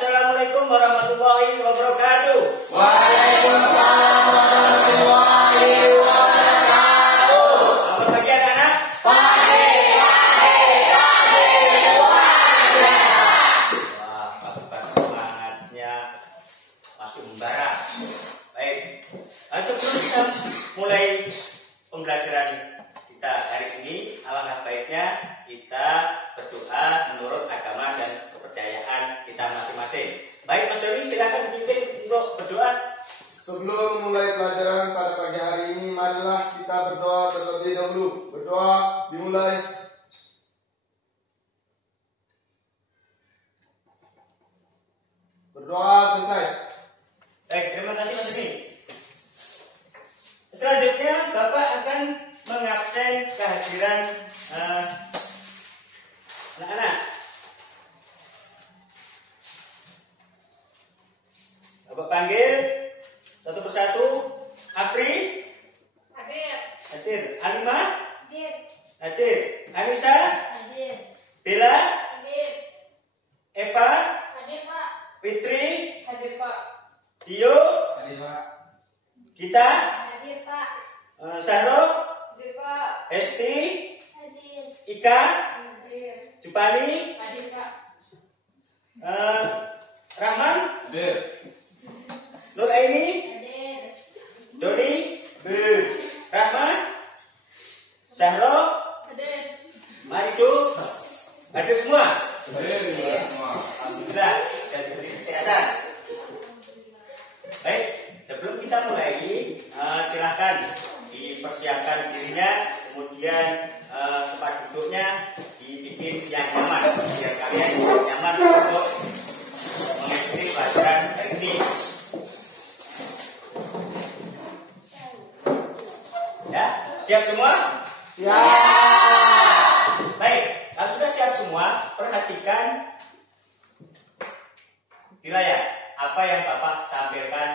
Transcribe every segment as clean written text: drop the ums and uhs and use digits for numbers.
Assalamualaikum warahmatullahi wabarakatuh. Waalaikumsalam warahmatullahi wabarakatuh. Selamat pagi anak-anak. Pagi, luar biasa. Wah, pagi-pagi semangatnya masih membara. Baik, sebelum kita mulai pembelajaran kita hari ini, alangkah baiknya kita berdoa menurut agama dan kepercayaan kita masing-masing. Baik, Mas Doni, silakan dipimpin untuk berdoa. Sebelum mulai pelajaran pada pagi hari ini, marilah kita berdoa terlebih dahulu. Berdoa dimulai. Berdoa selesai. Baik, terima kasih Mas Doni. Selanjutnya Bapak akan mengabsen kehadiran anak-anak. Bapak panggil satu persatu. Afri Hadir. hadir, Alima Hadir. hadir, Anissa, Hadir. Bella, Hadir. Eva, Hadir, Pak. Fitri, Hadir, Pak. Tio, Hadir, Pak. Gita, Hadir, Pak. Saro, Hadir, Pak. Esti, Hadir. Ika, Hadir. Jupani, Hadir, Pak. Rahman, Hadir. Nur Aini, Hadir. Doni, B. Rahman, Sahro, Hadir. Maridu, hadir semua. Hadir. Alhamdulillah, dan diberi kesehatan. Baik, sebelum kita mulai, silahkan dipersiapkan dirinya, kemudian tempat duduknya dibikin yang nyaman, biar kalian nyaman untuk mengikuti pelajaran hari ini. Ya, siap semua? Siap. Baik, kalau sudah siap semua, perhatikan di layar apa yang Bapak tampilkan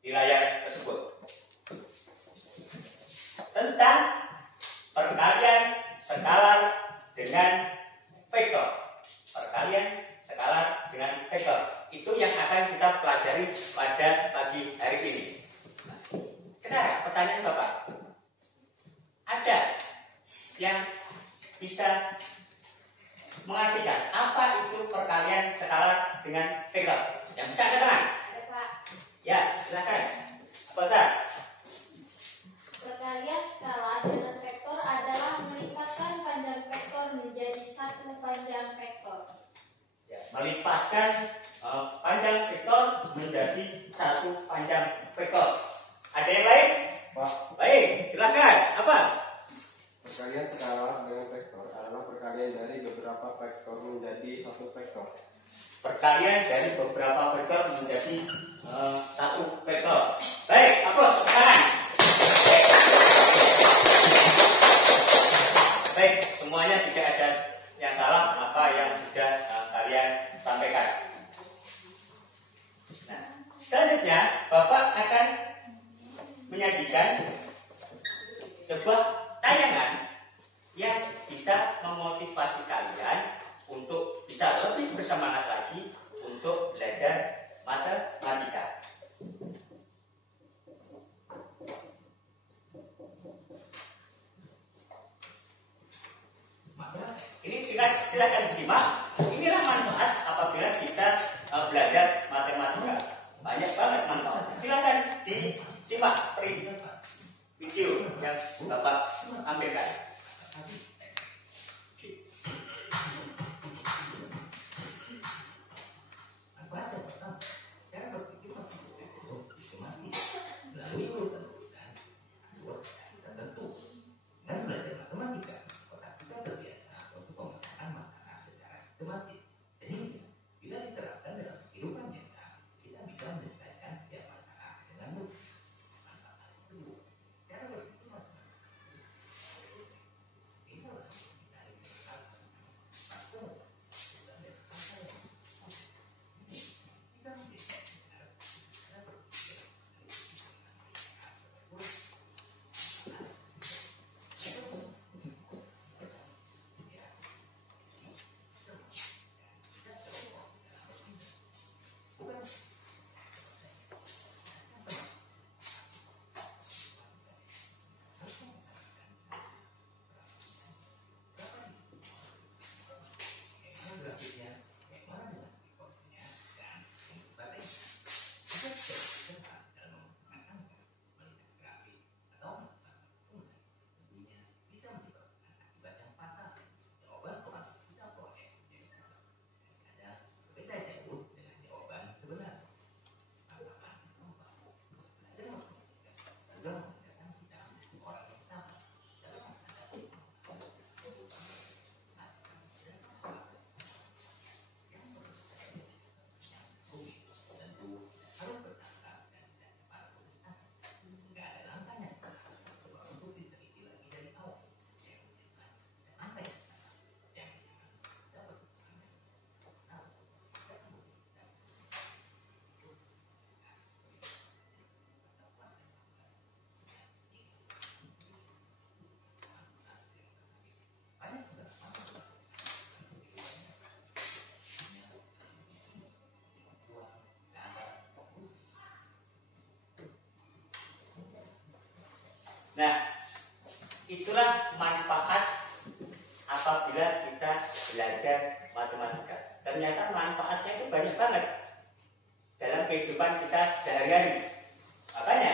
di layar tersebut tentang perkalian skalar dengan vektor. Perkalian skalar dengan vektor itu yang akan kita pelajari pada pagi hari ini. Sekarang pertanyaan Bapak, ada yang bisa mengartikan apa itu perkalian skalar dengan vektor? Yang bisa angkat tangan? Ada, Pak. Ya, silakan. Apa tak? Perkalian skala dengan vektor adalah melipatkan panjang vektor menjadi satu panjang vektor. Ya, melipatkan panjang vektor menjadi satu panjang vektor. Ada yang lain? Pak, Baik, silakan. Apa? perkalian skala dengan vektor adalah perkalian dari beberapa vektor menjadi satu vektor. Perkalian dari beberapa vektor menjadi satu vektor. Baik, aplaus tepuk tangan. Baik, semuanya tidak ada yang salah apa yang sudah kalian sampaikan. Nah, selanjutnya Bapak akan menyajikan sebuah tayangan yang bisa memotivasi kalian untuk bisa lebih bersemangat lagi untuk belajar matematika. Ini silakan disimak. Inilah manfaat apabila kita belajar matematika. Banyak banget manfaatnya. Silakan disimak video yang Bapak ambilkan. Nah, itulah manfaat apabila kita belajar matematika. Ternyata manfaatnya itu banyak banget dalam kehidupan kita sehari-hari. Makanya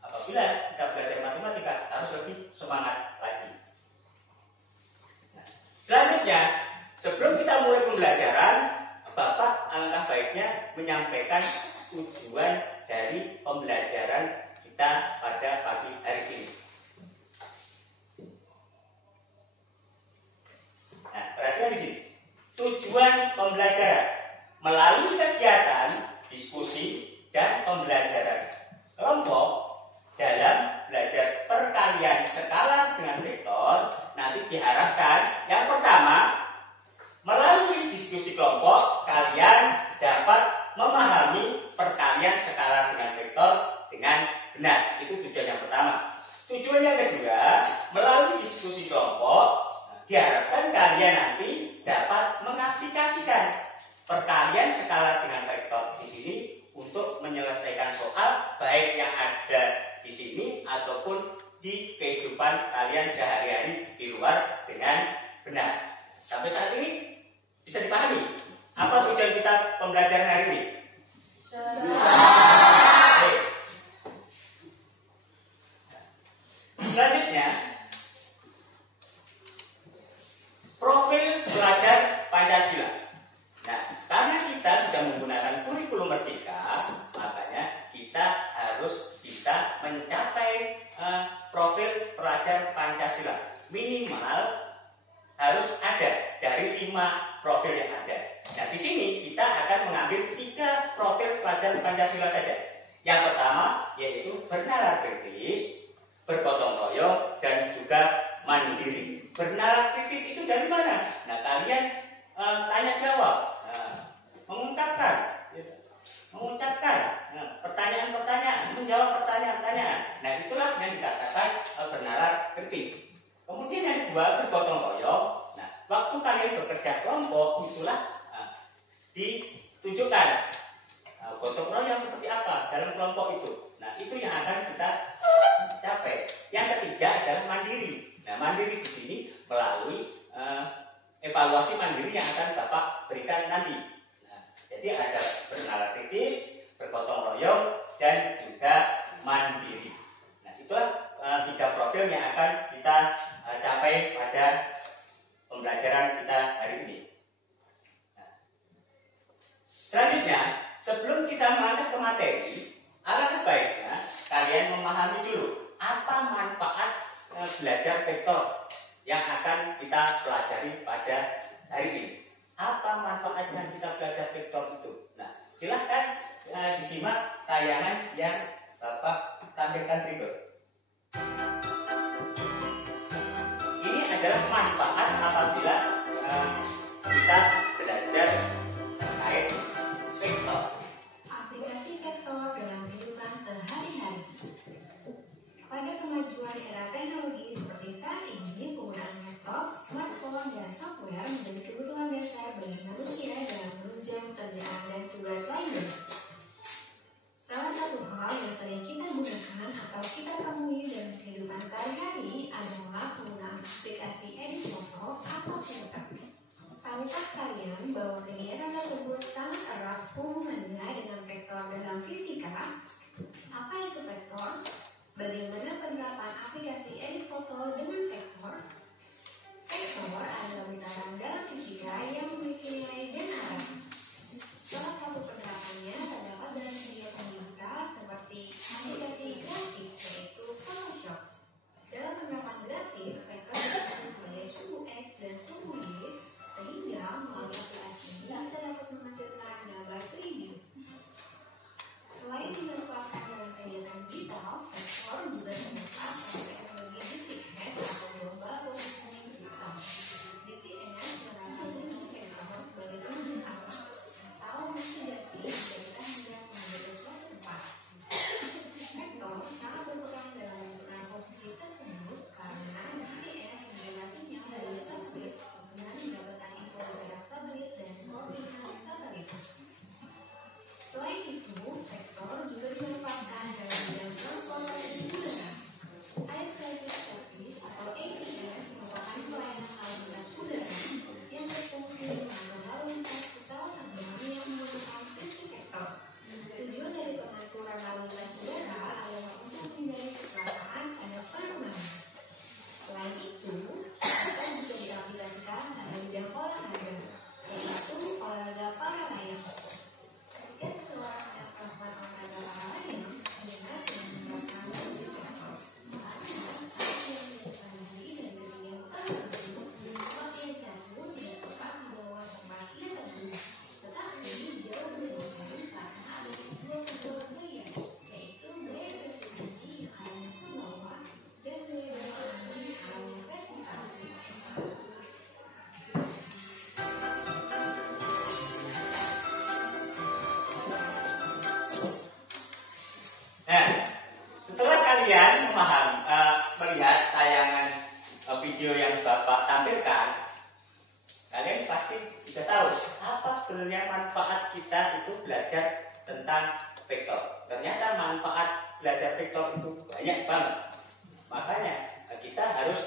apabila kita belajar matematika harus lebih semangat lagi. Nah, selanjutnya, sebelum kita mulai pembelajaran, Bapak alangkah baiknya menyampaikan tujuan dari pembelajaran kita pada pagi hari ini. Nah, perhatikan di sini. Tujuan pembelajaran melalui kegiatan diskusi dan pembelajaran kelompok dalam belajar perkalian skala dengan vektor nanti diharapkan yang pertama, melalui diskusi kelompok kalian dapat memahami perkalian skala dengan vektor dengan benar. Itu tujuan yang pertama. Tujuan yang kedua, melalui diskusi kelompok diharapkan kalian nanti dapat mengaplikasikan perkalian skala dengan vektor di sini untuk menyelesaikan soal baik yang ada di sini ataupun di kehidupan kalian sehari-hari di luar dengan benar. Sampai saat ini bisa dipahami apa tujuan kita pembelajaran hari ini? Baik. Selanjutnya, profil pelajar Pancasila. Nah, karena kita sudah menggunakan kurikulum Merdeka, makanya kita harus bisa mencapai profil pelajar Pancasila. Minimal harus ada dari 5 profil yang ada. Nah, di sini kita akan mengambil 3 profil pelajar Pancasila saja. Yang pertama yaitu bernalar kritis, bergotong royong, dan juga mandiri. Bernalar kritis itu dari mana? Nah, kalian tanya jawab, mengucapkan pertanyaan-pertanyaan, menjawab pertanyaan-pertanyaan. Nah, itulah yang dikatakan bernalar kritis. Kemudian yang kedua, bergotong royong. Nah, waktu kalian bekerja kelompok, itulah ditunjukkan gotong royong seperti apa dalam kelompok itu. Nah, itu yang akan kita capai. Yang ketiga adalah mandiri. Nah, mandiri di sini melalui evaluasi mandiri yang akan Bapak berikan nanti. Nah, jadi ada bernalar kritis, bergotong royong, dan juga mandiri. Nah, itulah 3 profil yang akan kita capai pada pembelajaran kita hari ini. Nah, selanjutnya, sebelum kita melangkah ke materi, alangkah baiknya kalian memahami dulu apa manfaat belajar vektor yang akan kita pelajari pada hari ini. Apa manfaatnya kita belajar vektor itu? Nah, silahkan disimak tayangan yang Bapak tampilkan berikut. Ini adalah manfaat apabila kita belajar terkait vektor. Aplikasi vektor dalam kehidupan sehari-hari. Pada kemajuan era teknologi seperti saat ini, penggunaan laptop, smartphone, dan software menjadi kebutuhan dasar bagi manusia dalam menunjang pekerjaan dan tugas lainnya. Salah satu hal yang sering kita gunakan atau kita temui dalam kehidupan sehari-hari adalah penggunaan aplikasi edit foto atau filter. Tahukah kalian bahwa kegiatan tersebut sangat erat hubungannya dengan vektor dalam fisika? Apa itu vektor? Bagaimana penerapan aplikasi edit foto dengan vektor? Vektor adalah besaran dalam fisika yang memiliki nilai dan arah. Salah satu penerapannya terdapat dalam kegiatan kita seperti aplikasi grafis, yaitu Photoshop. Dalam penerapan grafis, vektor dikatakan sebagai sumbu X dan sumbu Y, sehingga melalui aplikasi ini kita dapat menghasilkan gambar 3D. Selain dimanfaatkan dalam kegiatan digital, vektor juga terdapat pada teknologi DPS atau Global Positioning System. DPS sebenarnya manfaat kita itu belajar tentang vektor. Ternyata manfaat belajar vektor itu banyak banget. Makanya kita harus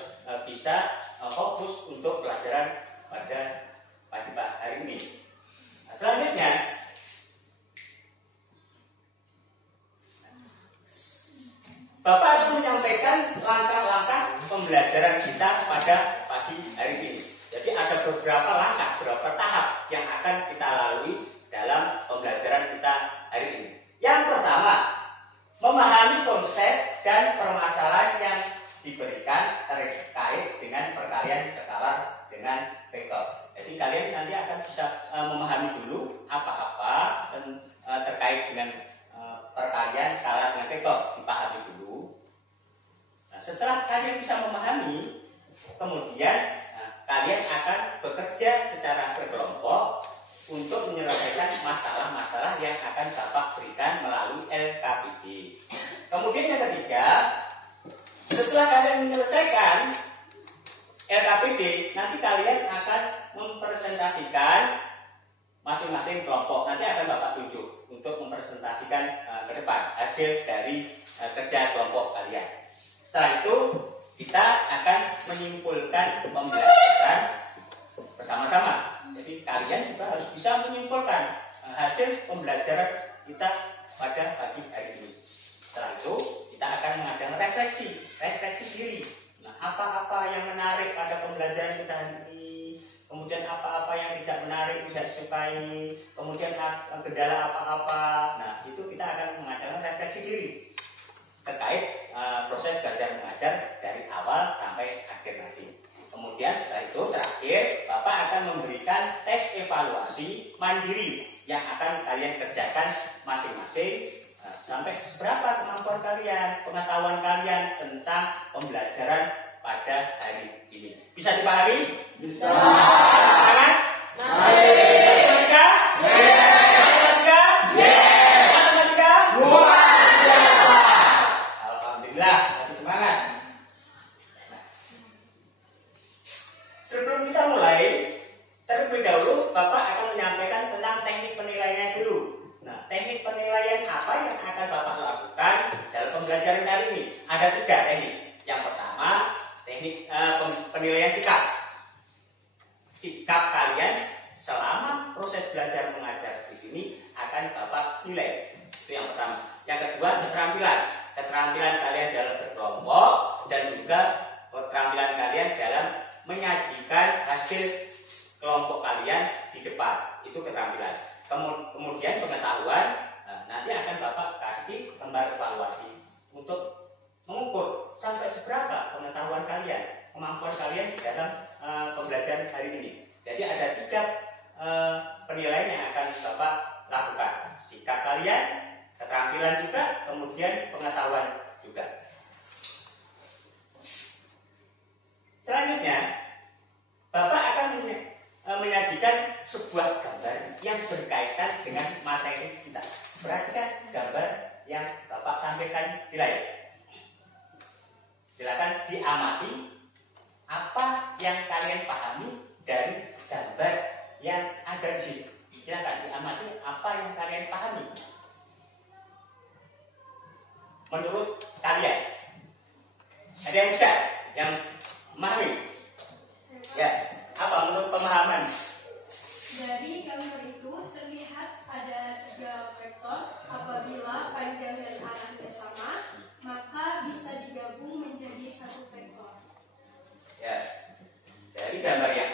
bisa fokus untuk pelajaran pada pagi hari ini. Nah, selanjutnya, Bapak akan menyampaikan langkah-langkah pembelajaran kita pada pagi hari ini. Jadi ada beberapa langkah, beberapa tahap yang akan kita lalui dalam pembelajaran kita hari ini. Yang pertama, memahami konsep dan permasalahan yang diberikan terkait dengan perkalian skalar dengan vektor. Jadi kalian nanti akan bisa memahami dulu apa-apa terkait dengan perkalian skalar dengan vektor, dipahami dulu. Nah, setelah kalian bisa memahami, kemudian kalian akan bekerja secara berkelompok untuk menyelesaikan masalah-masalah yang akan Bapak berikan melalui LKPD. Kemudian yang ketiga, setelah kalian menyelesaikan LKPD, nanti kalian akan mempresentasikan masing-masing kelompok. Nanti akan Bapak tunjuk untuk mempresentasikan ke depan hasil dari kerja kelompok kalian. Setelah itu kita akan menyimpulkan pembelajaran bersama-sama. Jadi kalian juga harus bisa menyimpulkan hasil pembelajaran kita pada pagi hari ini. Setelah itu kita akan mengadakan refleksi diri. Nah, apa-apa yang menarik pada pembelajaran kita hari ini, kemudian apa-apa yang tidak menarik, tidak disukai, kemudian kendala apa-apa. Nah, itu kita akan mengadakan refleksi diri terkait proses belajar mengajar dari awal sampai akhir nanti. Kemudian setelah itu terakhir Bapak akan memberikan tes evaluasi mandiri yang akan kalian kerjakan masing-masing sampai seberapa kemampuan kalian, pengetahuan kalian tentang pembelajaran pada hari ini. Bisa dipahami? Bisa. Semangat? Matematika? Matematika? Matematika? Luar biasa. Alhamdulillah, masih semangat. Nah, sebelum kita mulai, terlebih dahulu Bapak akan menyampaikan tentang teknik penilaian dulu. Nah, teknik penilaian apa yang akan Bapak lakukan dalam pembelajaran kali ini? Ada 3 teknik. Yang pertama, teknik penilaian sikap. Sikap kalian selama proses belajar mengajar di sini akan Bapak nilai. Itu yang pertama. Yang kedua, keterampilan. Keterampilan kalian dalam berkelompok dan juga keterampilan kalian dalam menyajikan hasil kelompok kalian di depan. Itu keterampilan. Kemudian pengetahuan, nanti akan Bapak kasih lembar evaluasi untuk mengukur sampai seberapa pengetahuan kalian, kemampuan kalian di dalam pembelajaran hari ini. Jadi ada 3 penilaian yang akan Bapak lakukan. Sikap kalian, keterampilan juga, kemudian pengetahuan juga. Selanjutnya, Bapak akan menyajikan sebuah gambar yang berkaitan dengan materi kita. Perhatikan gambar yang Bapak tampilkan di layar. Silakan diamati apa yang kalian pahami dari gambar yang ada di sini. Silakan diamati apa yang kalian pahami. Menurut kalian, ada yang bisa, yang memahami? Ya, apa menurut pemahaman? Dari gambar itu terlihat ada 3 vektor. Apabila panjang dan arahnya sama, maka bisa digabung menjadi 1 vektor. Ya, dari gambar yang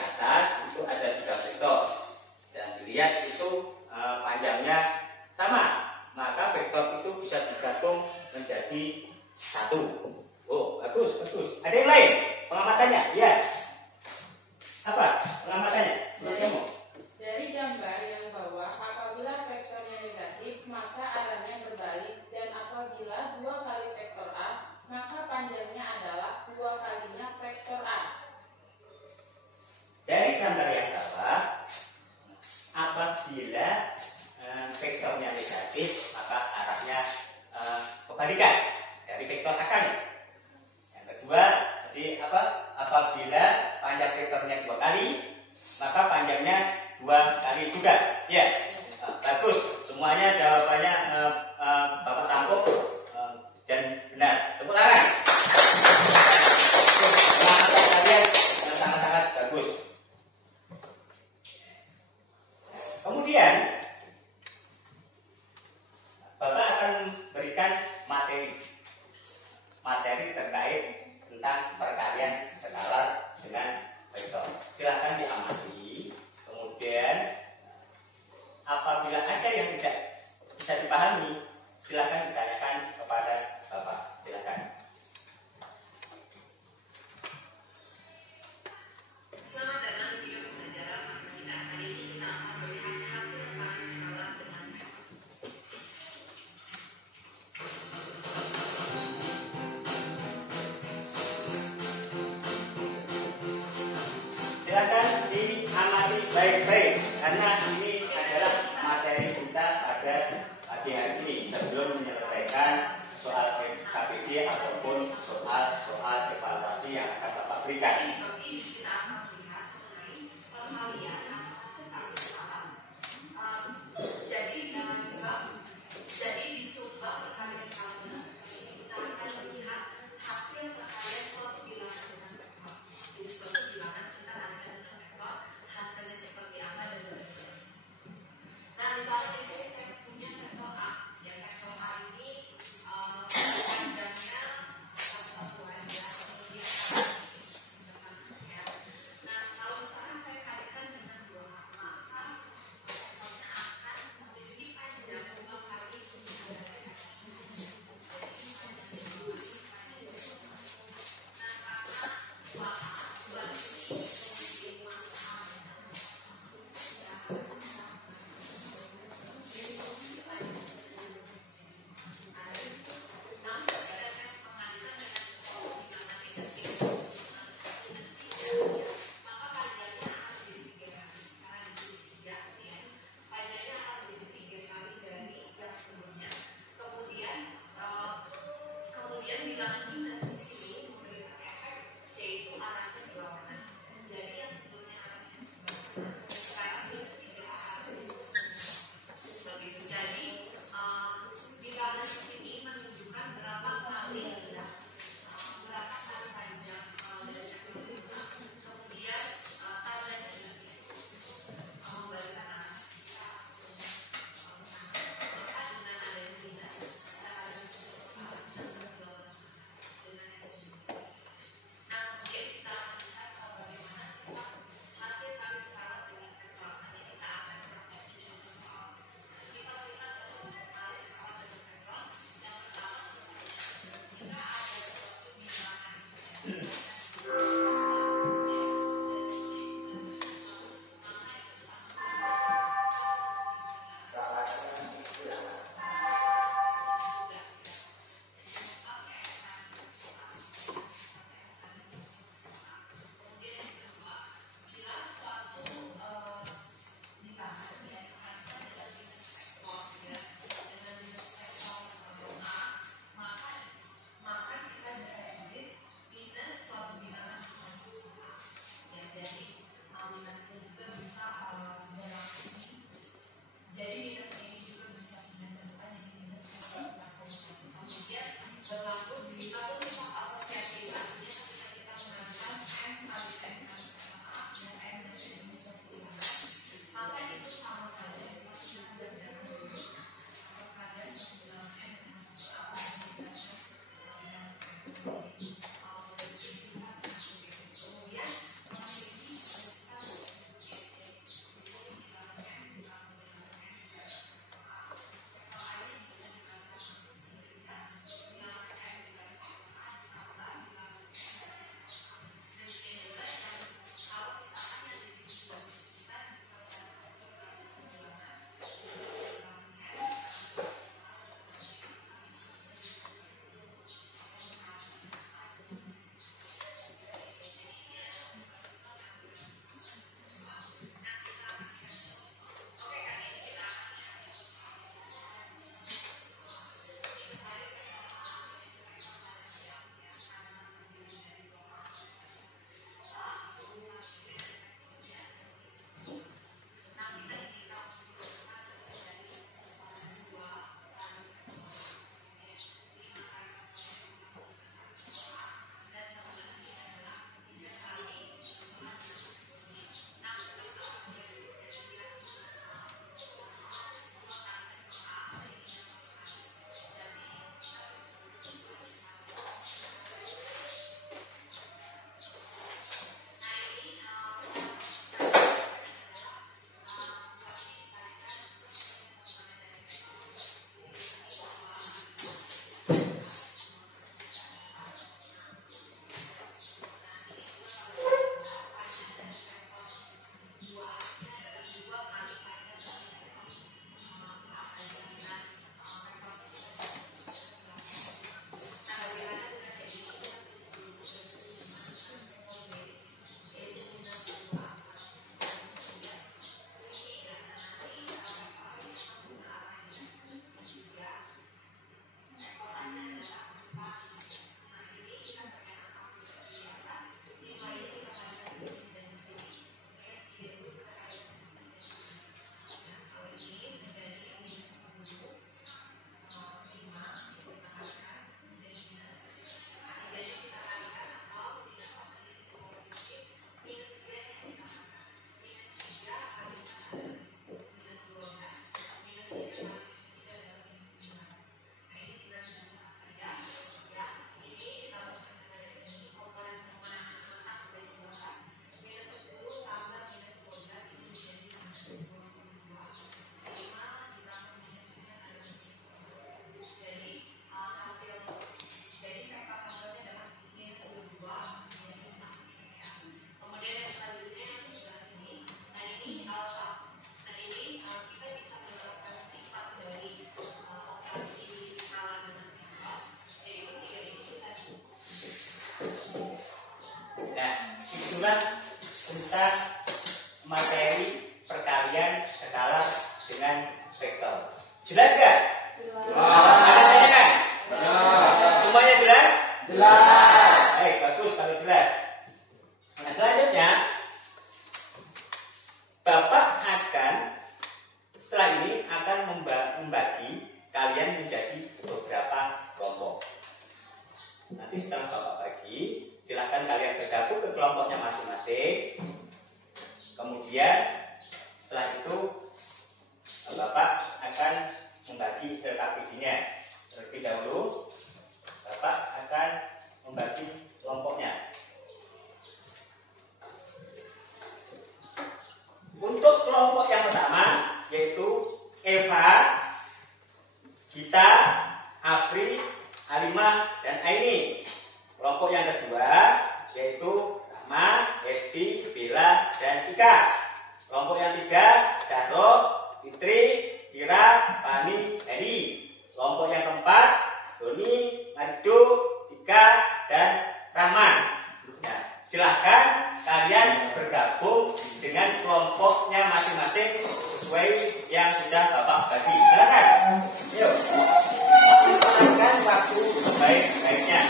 Ya, bagus. Semuanya jawabannya Bapak tampuk dan benar. Tepuk tangan. Semangat kalian sangat-sangat bagus. Kemudian Bapak akan berikan materi terkait tentang perkalian skala dengan vektor. Silakan diamati. Kemudian apabila ada yang tidak bisa dipahami, silakan ditanyakan kepada Bapak. Silakan. Selamat datang di video pembelajaran matematika. Hari ini kita akan melihat hasil kali skala dengan vektor. Silakan diamati baik-baik karena ini adalah materi kita pada pagi hari ini sebelum menyelesaikan soal KPD ataupun soal evaluasi yang akan Bapak berikan. Kita akan melihat mengenai perkalian antara hasil kali skala. Jadi di subbab perkalian skala kita akan melihat hasil perkalian suatu bilangan dengan vektor. Jadi suatu bilangan kita kalikan dengan vektor, hasilnya seperti apa dan bagaimana. Nah, misalnya di sini saya punya vektor A. Yang vektor A ini panjangnya satu aja, kemudian materi perkalian skala dengan vektor. Jelas nggak? Ada tanyakan? Semuanya jelas? Jelas. Baik, bagus kalau jelas. Nah, selanjutnya Bapak akan setelah ini akan membagi kalian menjadi beberapa kelompok. Nanti setelah Bapak bagi, silakan kalian bergabung ke kelompoknya masing-masing. Kemudian setelah itu Bapak akan membagi LKPD-nya. Terlebih dahulu Bapak akan membagi kelompoknya. Untuk kelompok yang pertama yaitu Eva, Gita, Apri, Alimah, dan Aini. Kelompok yang kedua yaitu Rahma, Hesti, Bella, dan Ika. Kelompok yang tiga Syahro, Fitri, Ira, Fani, Heri. Kelompok yang keempat Doni, Marido, Tika, dan Rahman. Nah, silahkan kalian bergabung dengan kelompoknya masing-masing sesuai yang sudah Bapak bagi. Silakan. Yuk. Gunakan waktu sebaik-baiknya.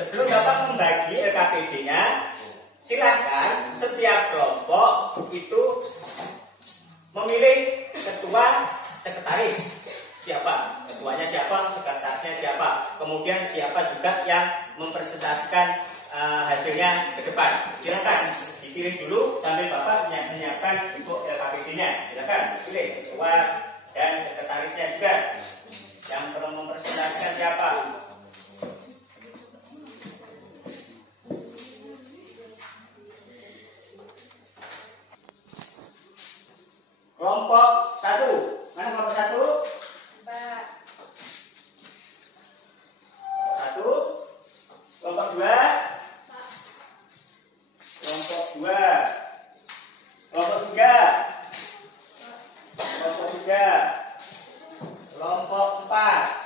Sebelum Bapak membagi LKPD-nya, silakan setiap kelompok itu memilih ketua, sekretaris. Siapa? Ketuanya siapa? Sekretarisnya siapa? Kemudian siapa juga yang mempresentasikan hasilnya ke depan. Silakan dipilih dulu sambil Bapak menyiapkan untuk LKPD-nya. Silakan pilih ketua dan sekretarisnya juga. Yang perlu mempresentasikan siapa? Kelompok 1. Mana kelompok 1? Mbak. 1. Kelompok 2. Kelompok 2. Kelompok 3. Kelompok 3. Kelompok 4.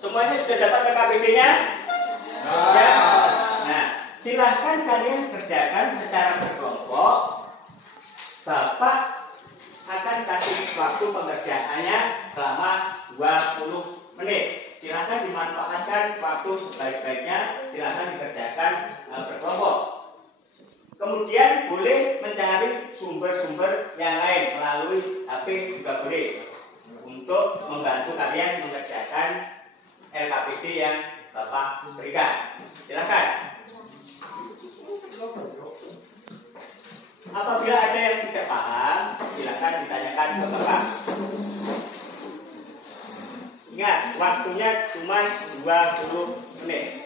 Semuanya sudah dapat LKPD-nya? Ya. Nah, silahkan kalian kerjakan secara berkelompok. Bapak akan kasih waktu pengerjaannya selama 20 menit. Silahkan dimanfaatkan waktu sebaik-baiknya. Silahkan dikerjakan berkelompok. Kemudian boleh mencari sumber-sumber yang lain melalui HP juga boleh untuk membantu kalian mengerjakan LKPD yang Bapak berikan. Silakan. Apabila ada yang tidak paham, silakan ditanyakan ke Bapak. Ingat, waktunya cuma 20 menit.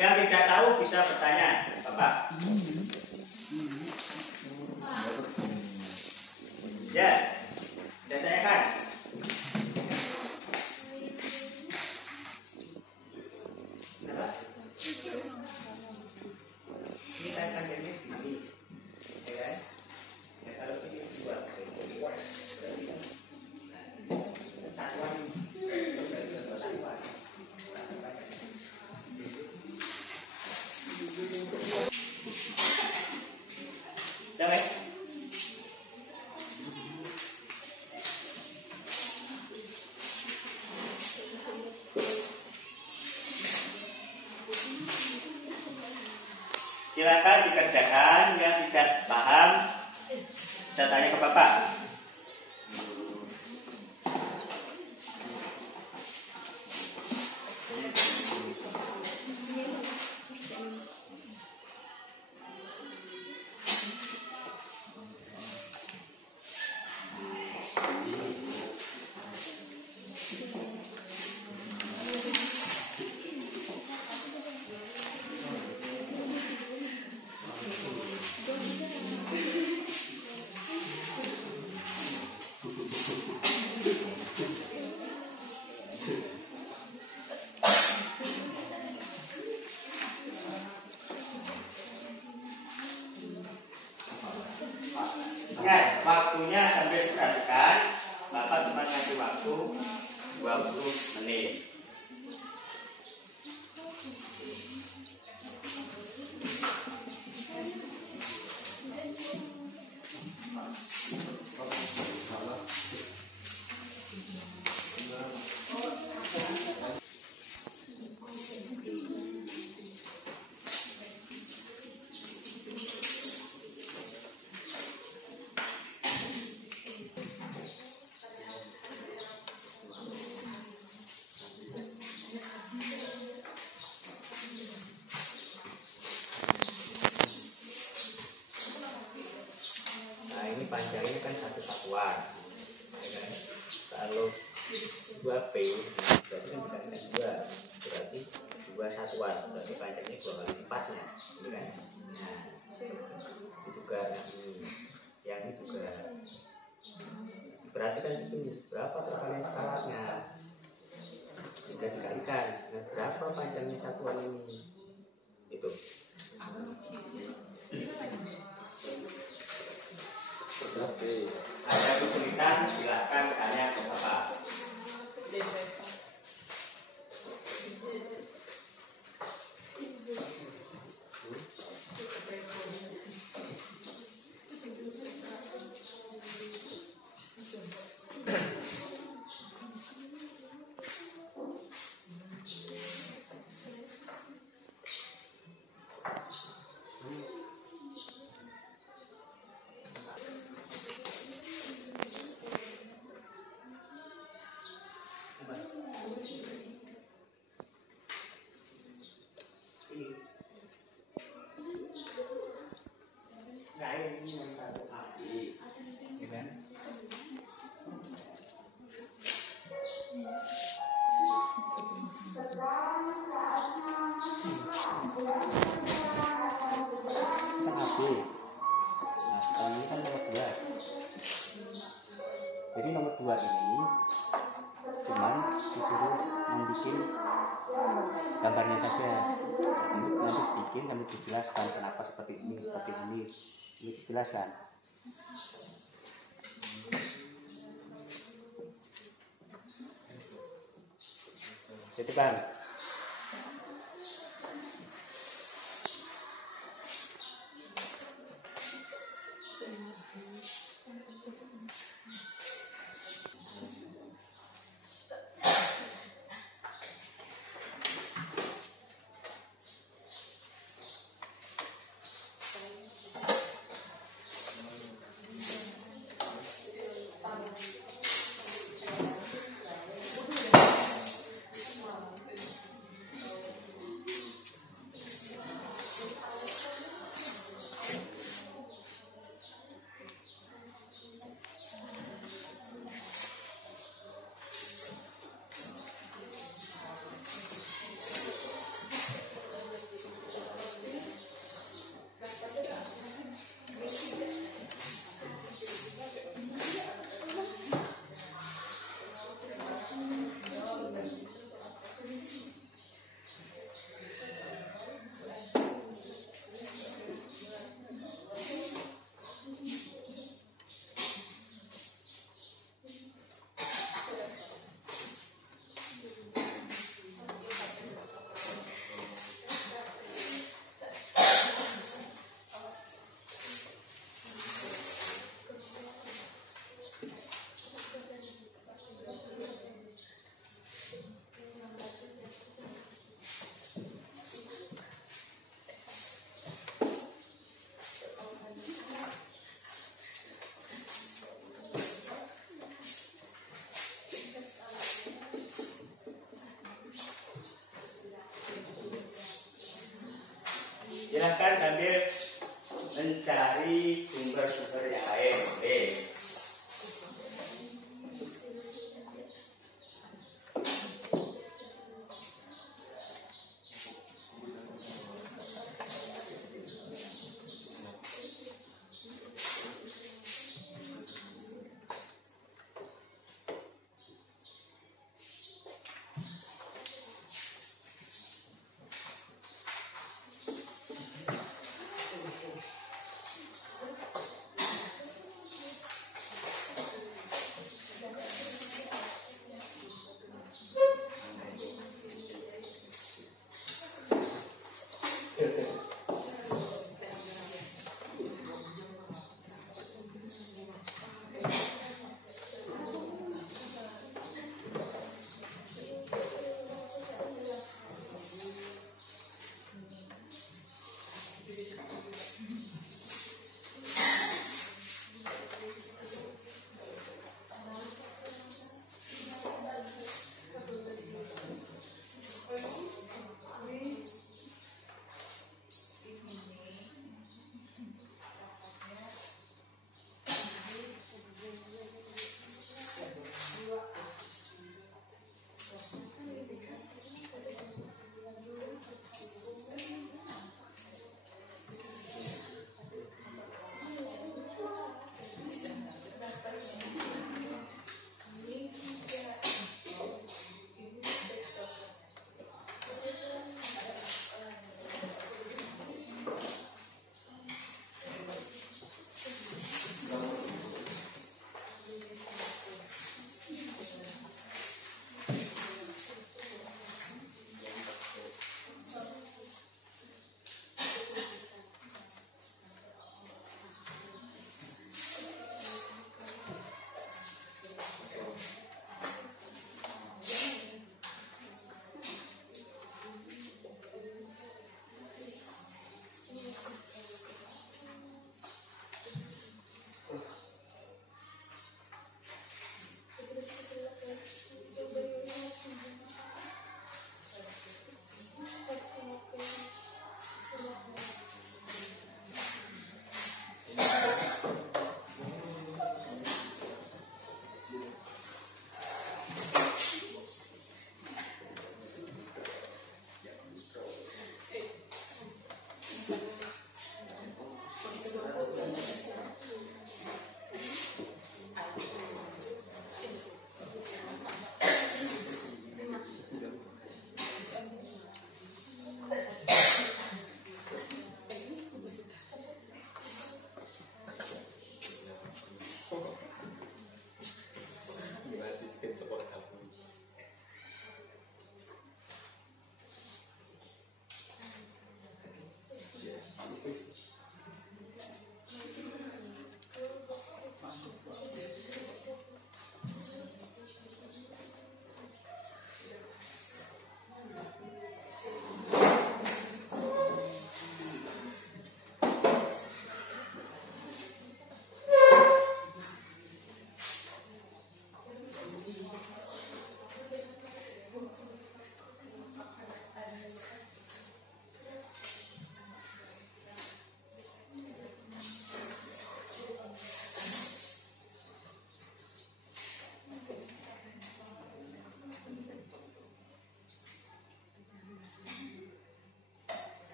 Yang tidak tahu bisa bertanya, Bapak. Ya, ditanyakan. Kenapa? Ini tanyakan jenis ini, ya kan? Ya, kalau ini dua, satuan. Damai. Silakan dikerjakan. Yang tidak paham bisa tanya ke Bapak. Ingat, waktunya sambil diperhatikan. Bapak cuma ngasih waktu 20 menit. Nah, ini panjangnya kan 1 satuan. Kalau 2P berarti kan dikalikan 2, berarti 2 satuan. Berarti panjangnya 2 kali lipatnya, gitu kan? Nah, ini juga ini, yang ini juga. Perhatikan di sini berapa perkalian skalarnya. Jika dikalikan dengan berapa panjangnya satuan ini, itu. Ada kesulitan silahkan tanya ke Bapak. Nah, ini yang satu api, ya kan? Kita api. Nah, sekarang ini kan nomor 2. Jadi nomor 2 ini cuman disuruh membuat gambarnya saja. Nanti bikin sambil dijelaskan kenapa seperti ini. Ini dijelaskan. Jadi Bang, sambil mencari sumber-sumber yang lain. Boleh.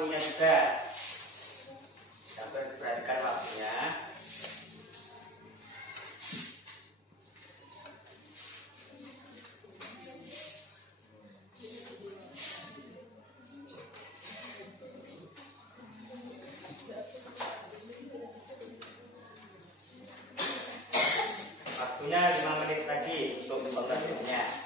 waktunya juga. Sampai perhatikan waktunya. Waktunya 5 menit lagi untuk pembagiannya.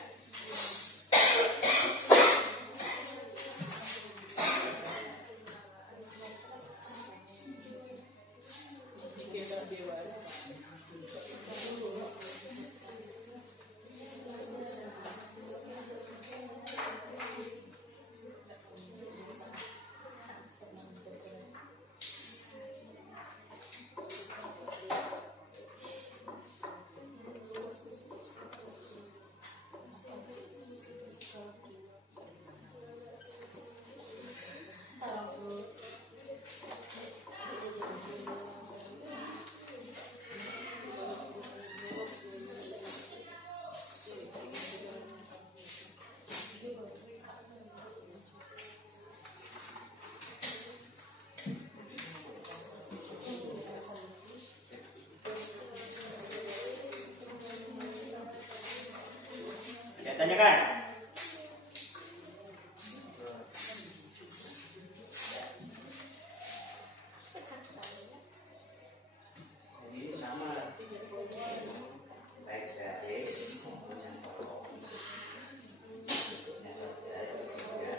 Tanyakan. Ini sama. Baik dari maupun yang pokok. Bentuknya saja juga,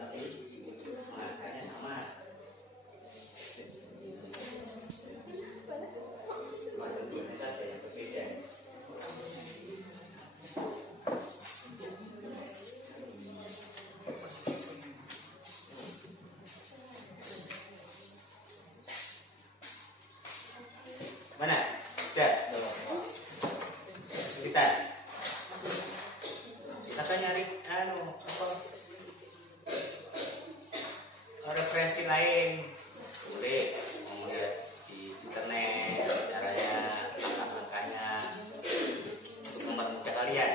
tapi makanya sama. Bentuknya saja yang berbeda. Mana? Sudah. Kita kan nyari referensi lain. Boleh mau lihat di internet caranya, langkah-langkahnya untuk mempermudah kalian.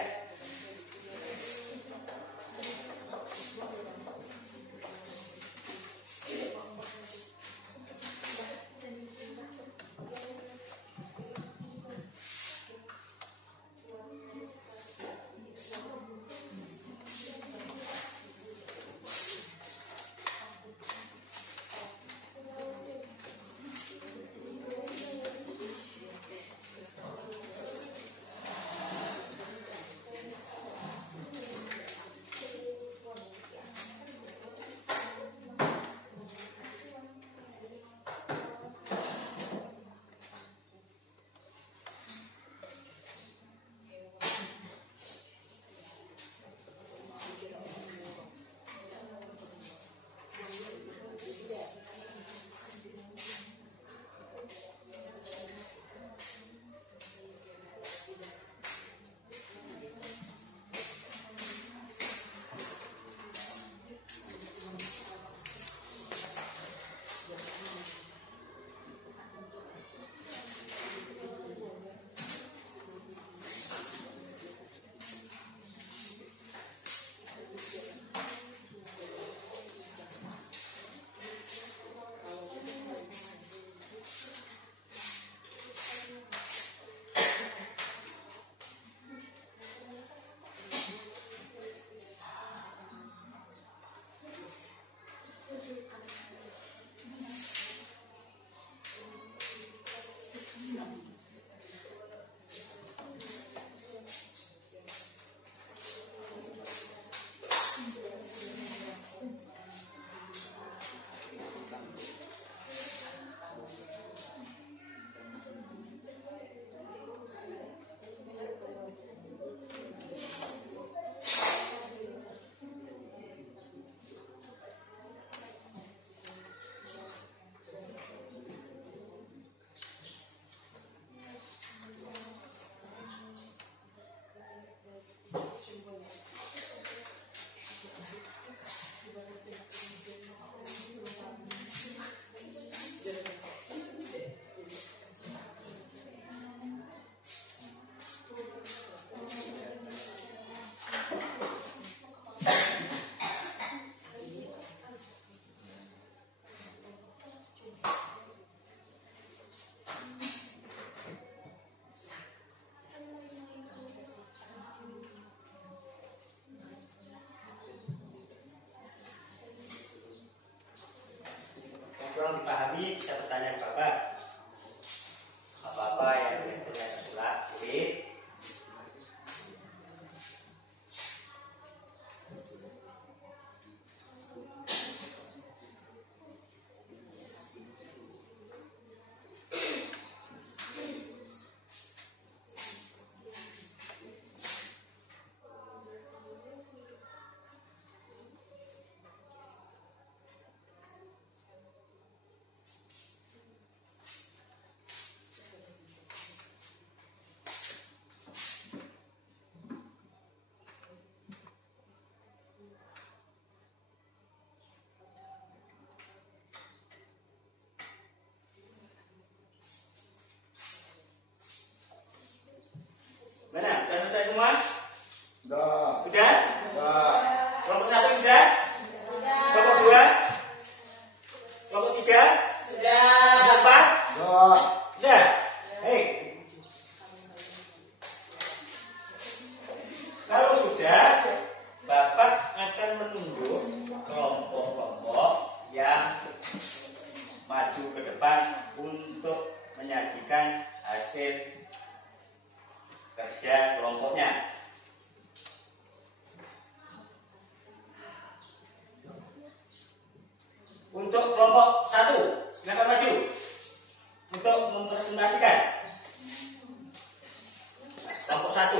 1.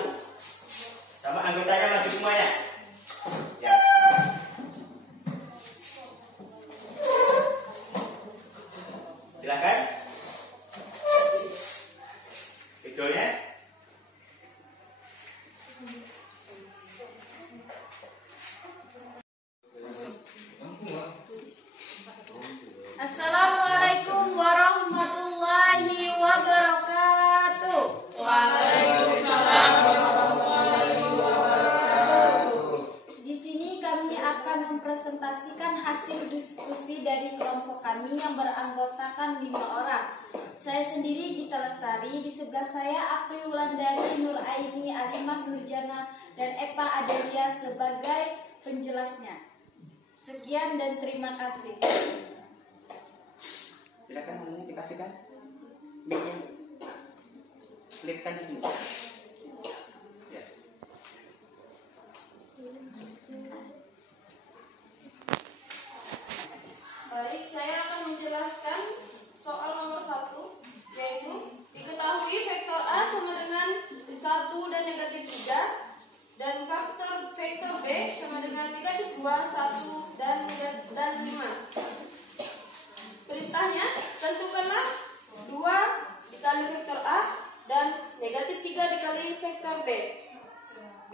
Sama anggotanya maju semuanya. Ya. Silakan. Videonya. Assalamualaikum warahmatullahi wabarakatuh. Di sini kami akan mempresentasikan hasil diskusi dari kelompok kami yang beranggotakan 5 orang. Saya sendiri Gita Lestari, di sebelah saya April Wulandari, Nur Aini, Alimah Nurjana, dan Eva Adelia sebagai penjelasnya. Sekian dan terima kasih. Silakan mulai dikasihkan. Mic-nya. Klikkan di sini. Ya. Baik, saya akan menjelaskan soal nomor 1, yaitu diketahui vektor A sama dengan 1 dan negatif 3, dan vektor B sama dengan negatif 2, 1, dan 5. Perintahnya, tentukanlah 2 dikali vektor A dan negatif 3 dikali vektor B. B,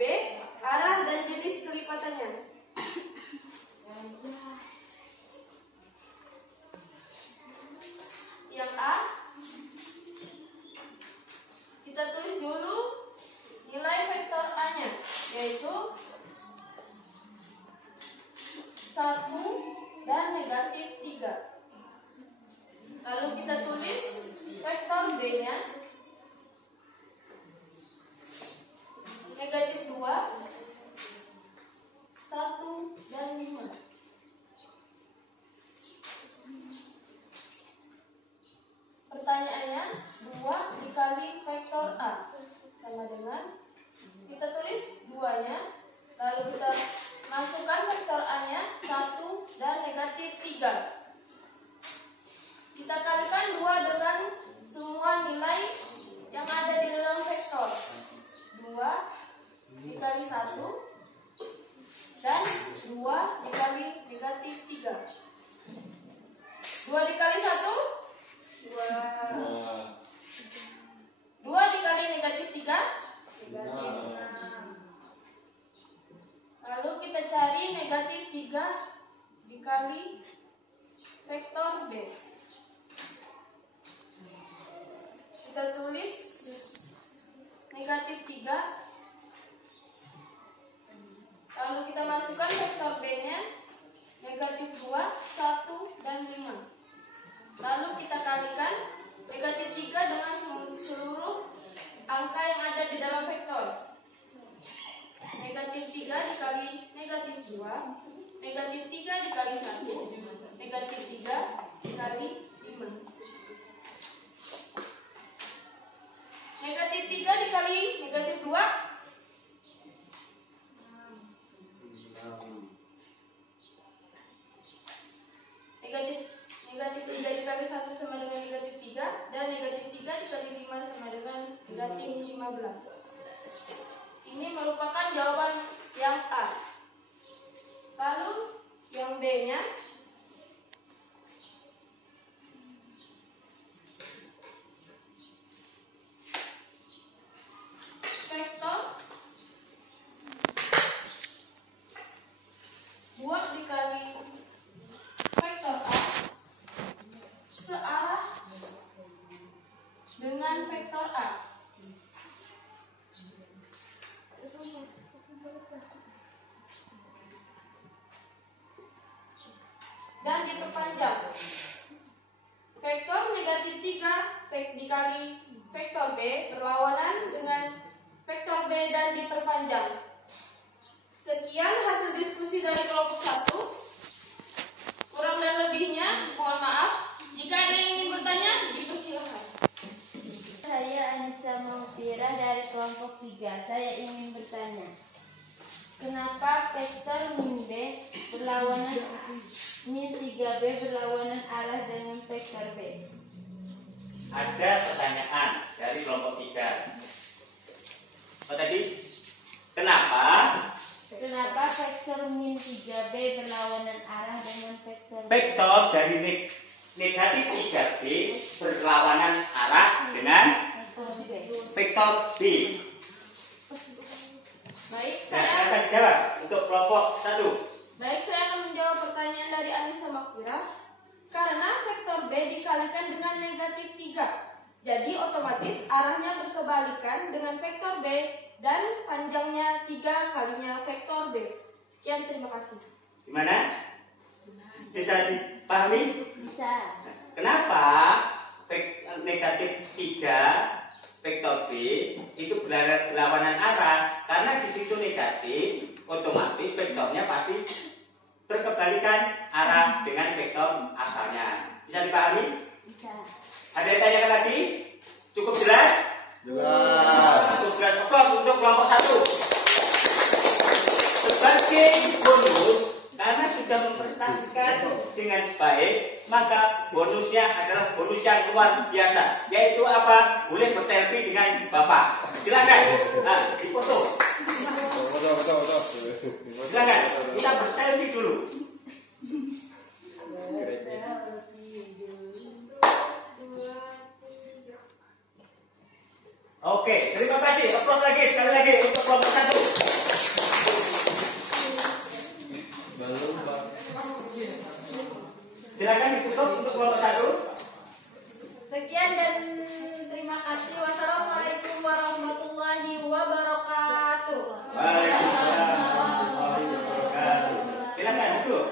arah dan jenis kelipatannya. Yang A, kita tulis dulu nilai vektor A-nya, yaitu 1 dan negatif 3. Lalu kita tulis vektor B-nya, negatif 2, 1, dan 5. Pertanyaannya, 2 dikali vektor A sama dengan, kita tulis 2-nya, lalu kita masukkan vektor A-nya 1 dan negatif 3. Kita kalikan 2 dengan semua nilai yang ada di dalam vektor. 2 dikali 1 dan 2 dikali negatif 3. 2 dikali 1, 2 dikali negatif 3. Lalu kita cari negatif 3 dikali vektor B. Kita tulis negatif 3. Lalu kita masukkan vektor B-nya, negatif 2, 1, dan 5. Lalu kita kalikan negatif 3 dengan seluruh angka yang ada di dalam vektor. Negatif 3 dikali negatif 2, negatif 3 dikali 1, negatif 3 dikali 5. Negatif 3 dikali negatif 2, negatif 3 dikali 1 sama dengan negatif 3, dan negatif 3 dikali 5 sama dengan negatif 15. Ini merupakan jawaban yang A. Lalu yang B-nya, vektor 2 dikali vektor A searah dengan vektor A. Dan diperpanjang. Vektor negatif 3 dikali vektor B berlawanan dengan vektor B dan diperpanjang. Sekian hasil diskusi dari kelompok 1. Kurang dan lebihnya mohon maaf. Jika ada yang ingin bertanya, dipersilakan. Saya Anissa Maufira dari kelompok 3. Saya ingin bertanya, kenapa vektor min B berlawanan min 3B berlawanan arah dengan vektor B? Ada pertanyaan dari kelompok 3. dari negatif 3B berlawanan arah dengan vektor B. Baik, Nah, saya silakan jawab untuk kelompok 1. Baik, saya akan menjawab pertanyaan dari Anissa Makfira. Karena vektor B dikalikan dengan negatif 3, jadi otomatis arahnya berkebalikan dengan vektor B dan panjangnya 3 kalinya vektor B. Sekian, terima kasih. Gimana? Bisa dipahami? Bisa. Kenapa negatif 3 vektor B itu berlawanan arah? Karena di situ negatif, otomatis vektornya pasti berkebalikan arah dengan vektor asalnya. Bisa dipahami? Bisa. Ada yang tanyakan lagi? Cukup jelas? Jelas. Cukup jelas. Aplaus untuk kelompok 1. Sebagai bonus, karena sudah memprestasikan dengan baik, maka bonusnya adalah bonus yang luar biasa. Yaitu apa? Boleh berselfie dengan Bapak. Silakan. Nah, dipoto. Silakan. Kita berselfie dulu. Oke, terima kasih. Aplaus lagi sekali lagi untuk kelompok 1. Silakan ditutup untuk kelompok 1. Sekian dan terima kasih. Wassalamualaikum warahmatullahi wabarakatuh. Waalaikumsalam warahmatullahi wabarakatuh. Silakan duduk.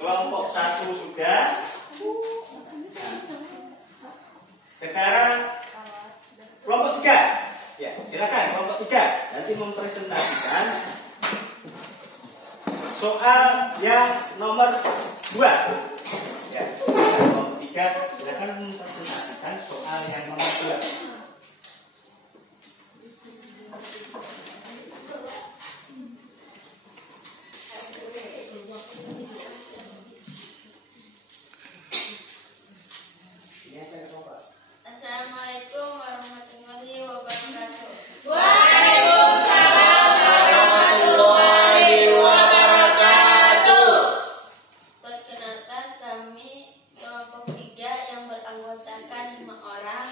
Kelompok 1 sudah. Sekarang kelompok 3. Ya, silakan kelompok 3 nanti mempresentasikan soal yang nomor 2. Ya, kelompok 3 silakan mempresentasikan soal yang nomor 2. Assalamualaikum warahmatullahi wabarakatuh. Perkenalkan, kami kelompok 3 yang beranggotakan 5 orang,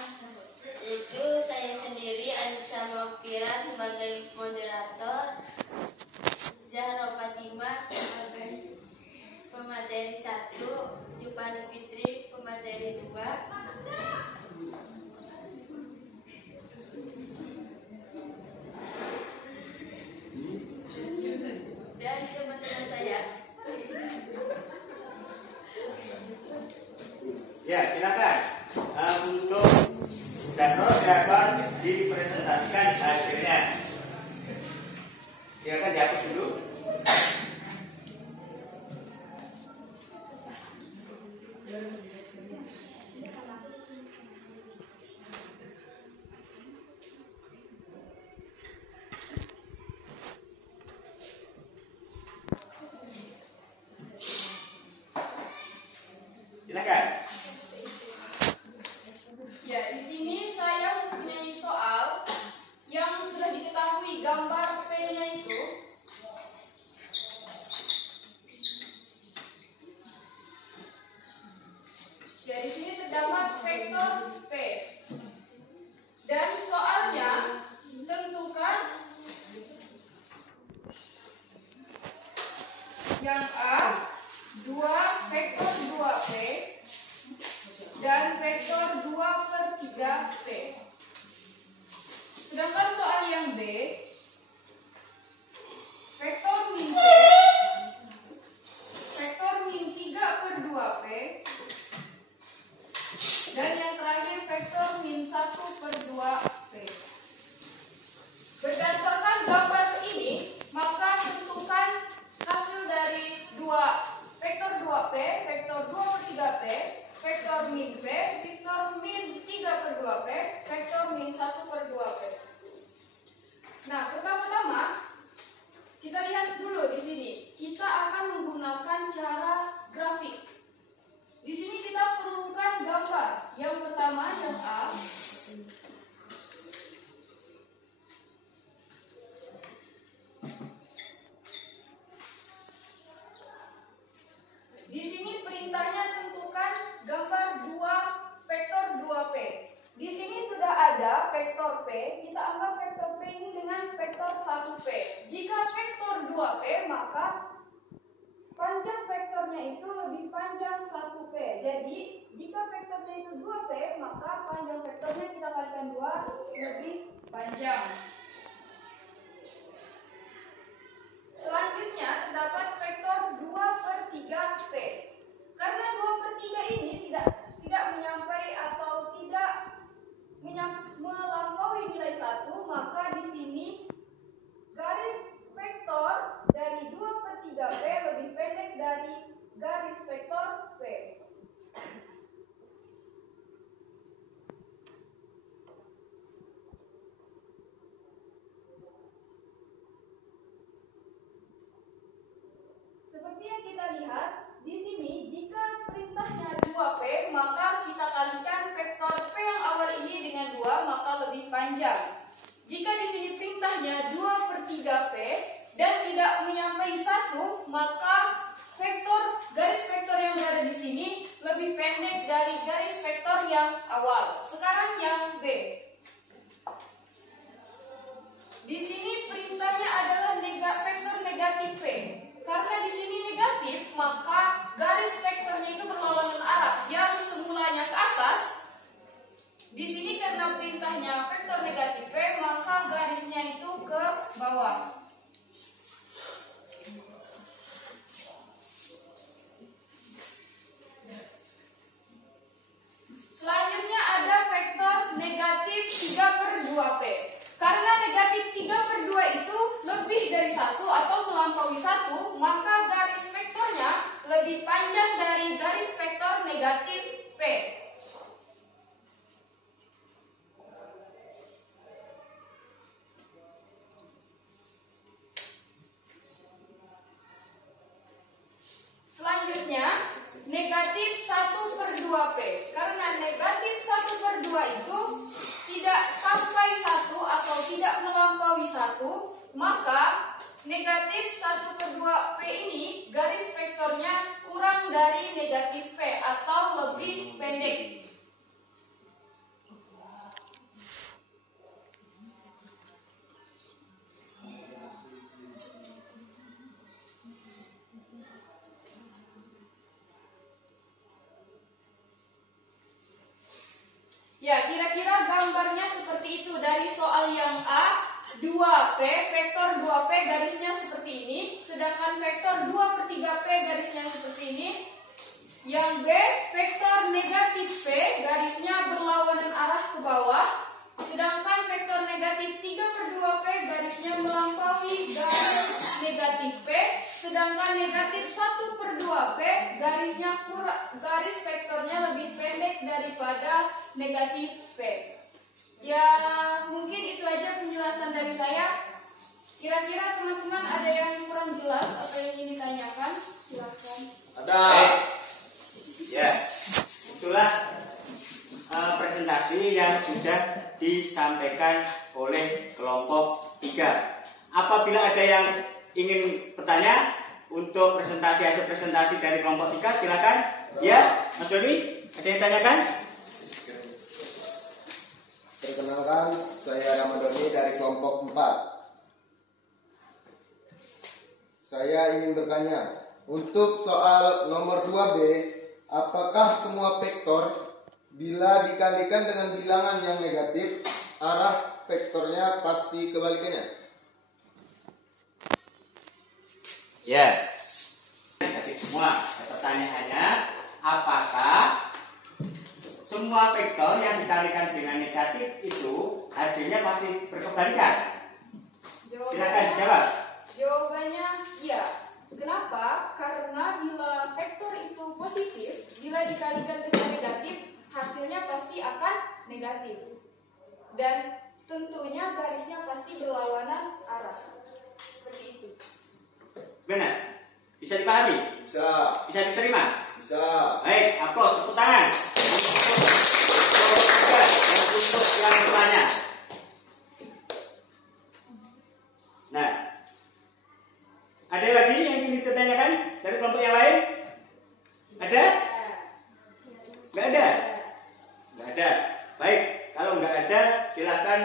yaitu saya sendiri Anissa Makfira sebagai moderator, Zahra Fatimah sebagai pemateri 1, Jupani Fitri pemateri 2. Dan teman-teman saya. Ya, silakan. Untuk Zahra dapat dipresentasikan hasilnya. Silakan dihapus dulu. Silakan. Ya, di sini saya mempunyai soal yang sudah diketahui gambar P-nya itu. Ya, di sini terdapat vektor P. Dan soalnya tentukan yang A 2 vektor 2P dan vektor 2/3P. Sedangkan soal yang B, vektor min P, vektor min 3/2P, dan yang terakhir vektor min 1/2P. Berdasarkan gambar ini, maka tentukan hasil dari vektor 2P, vektor 2/3P, vektor min P, vektor min 3/2P, vektor min 1/2P. Nah, pertama-tama kita lihat dulu di sini. Kita akan menggunakan cara grafik. Di sini kita perlukan gambar. Yang pertama yang A. 1P. Jika vektor 2P, maka panjang vektornya itu lebih panjang 1P. Jadi, jika vektornya itu 2P, maka panjang vektornya kita kalikan 2 lebih panjang. Selanjutnya, terdapat vektor 2/3P. Karena 2/3 ini tidak menyampai atau tidak melampaui nilai 1, maka di sini garis vektor dari 2/3P lebih pendek dari garis vektor P. Seperti yang kita lihat di sini, jika perintahnya 2P, maka kita kalikan vektor P yang awal ini dengan 2, maka lebih panjang. Jika di sini perintahnya 2/3P dan tidak menyampai 1, maka garis vektor yang berada di sini lebih pendek dari garis vektor yang awal. Sekarang yang B. Di sini perintahnya adalah vektor negatif P. Karena di sini negatif, maka garis vektornya itu berlawanan arah. Yang semulanya ke atas, di sini karena perintahnya vektor negatif P, maka garisnya itu ke bawah. Selanjutnya ada vektor negatif 3/2P. Karena negatif 3/2 itu lebih dari 1 atau melampaui 1, maka garis vektornya lebih panjang dari garis vektor negatif P. Selanjutnya, negatif 1/2P. Karena negatif 1/2 itu tidak sampai 1 atau tidak melampaui 1, maka negatif 1/2P ini garis vektornya kurang dari negatif P atau lebih pendek. Ya, kira-kira gambarnya seperti itu dari soal yang A. 2P, vektor 2P garisnya seperti ini, sedangkan vektor 2/3P garisnya seperti ini. Yang B, vektor negatif P garisnya berlawanan arah ke bawah, sedangkan vektor negatif 3/2P garisnya melampaui garis negatif P, sedangkan negatif 1/2P garis vektornya lebih pendek daripada negatif P. Ya, mungkin itu aja penjelasan dari saya. Kira-kira teman-teman ada yang kurang jelas atau yang ingin ditanyakan? Silahkan. Ada. Ya, itulah presentasi yang sudah disampaikan oleh kelompok 3. Apabila ada yang ingin bertanya untuk hasil presentasi dari kelompok 3, silakan. Ya, Mas Doni, ada yang tanyakan? Perkenalkan, saya Ramadhani dari kelompok 4. Saya ingin bertanya, untuk soal nomor 2B, apakah semua vektor bila dikalikan dengan bilangan yang negatif, arah vektornya pasti kebalikannya? Ya, negatif semua. Pertanyaannya, apakah semua vektor yang dikalikan dengan negatif itu hasilnya pasti berkebalikan? Silakan dijawab. Jawabannya iya. Kenapa? Karena bila vektor itu positif, bila dikalikan dengan negatif, hasilnya pasti akan negatif. Dan tentunya garisnya pasti berlawanan arah. Seperti itu. Benar? Bisa dipahami? Bisa. Bisa diterima? Bisa. Baik, aplaus, tepuk tangan. Untuk yang bertanya. Nah, ada lagi yang ingin ditanyakan dari kelompok yang lain? Ada? Nggak ada? Nggak ada. Baik, kalau nggak ada, silakan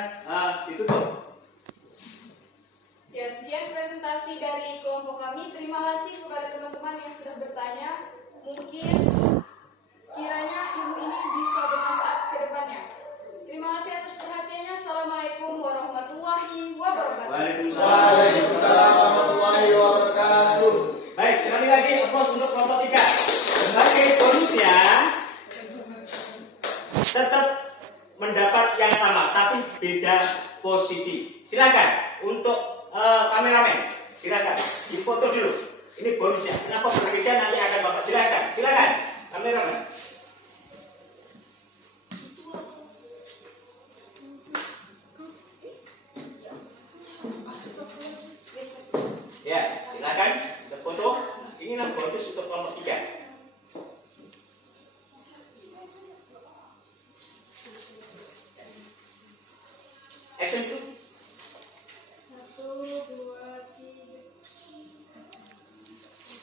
ditutup. presentasi dari kelompok kami. Terima kasih kepada teman-teman yang sudah bertanya. Mungkin kiranya ilmu ini bisa bermanfaat ke depannya. Terima kasih atas perhatiannya. Assalamualaikum warahmatullahi wabarakatuh. Waalaikumsalam warahmatullahi wabarakatuh. Baik, sekali lagi aplaus untuk kelompok 3. Sebagai bonusnya tetap mendapat yang sama tapi beda posisi. Silakan untuk kameramen, silakan difoto dulu. Ini bonusnya. Kenapa berbeda nanti akan Bapak jelaskan. Silakan kameramen. Ya, silakan foto. Inilah bonus untuk kelompok 3. Action tuh. 1, 2, 3.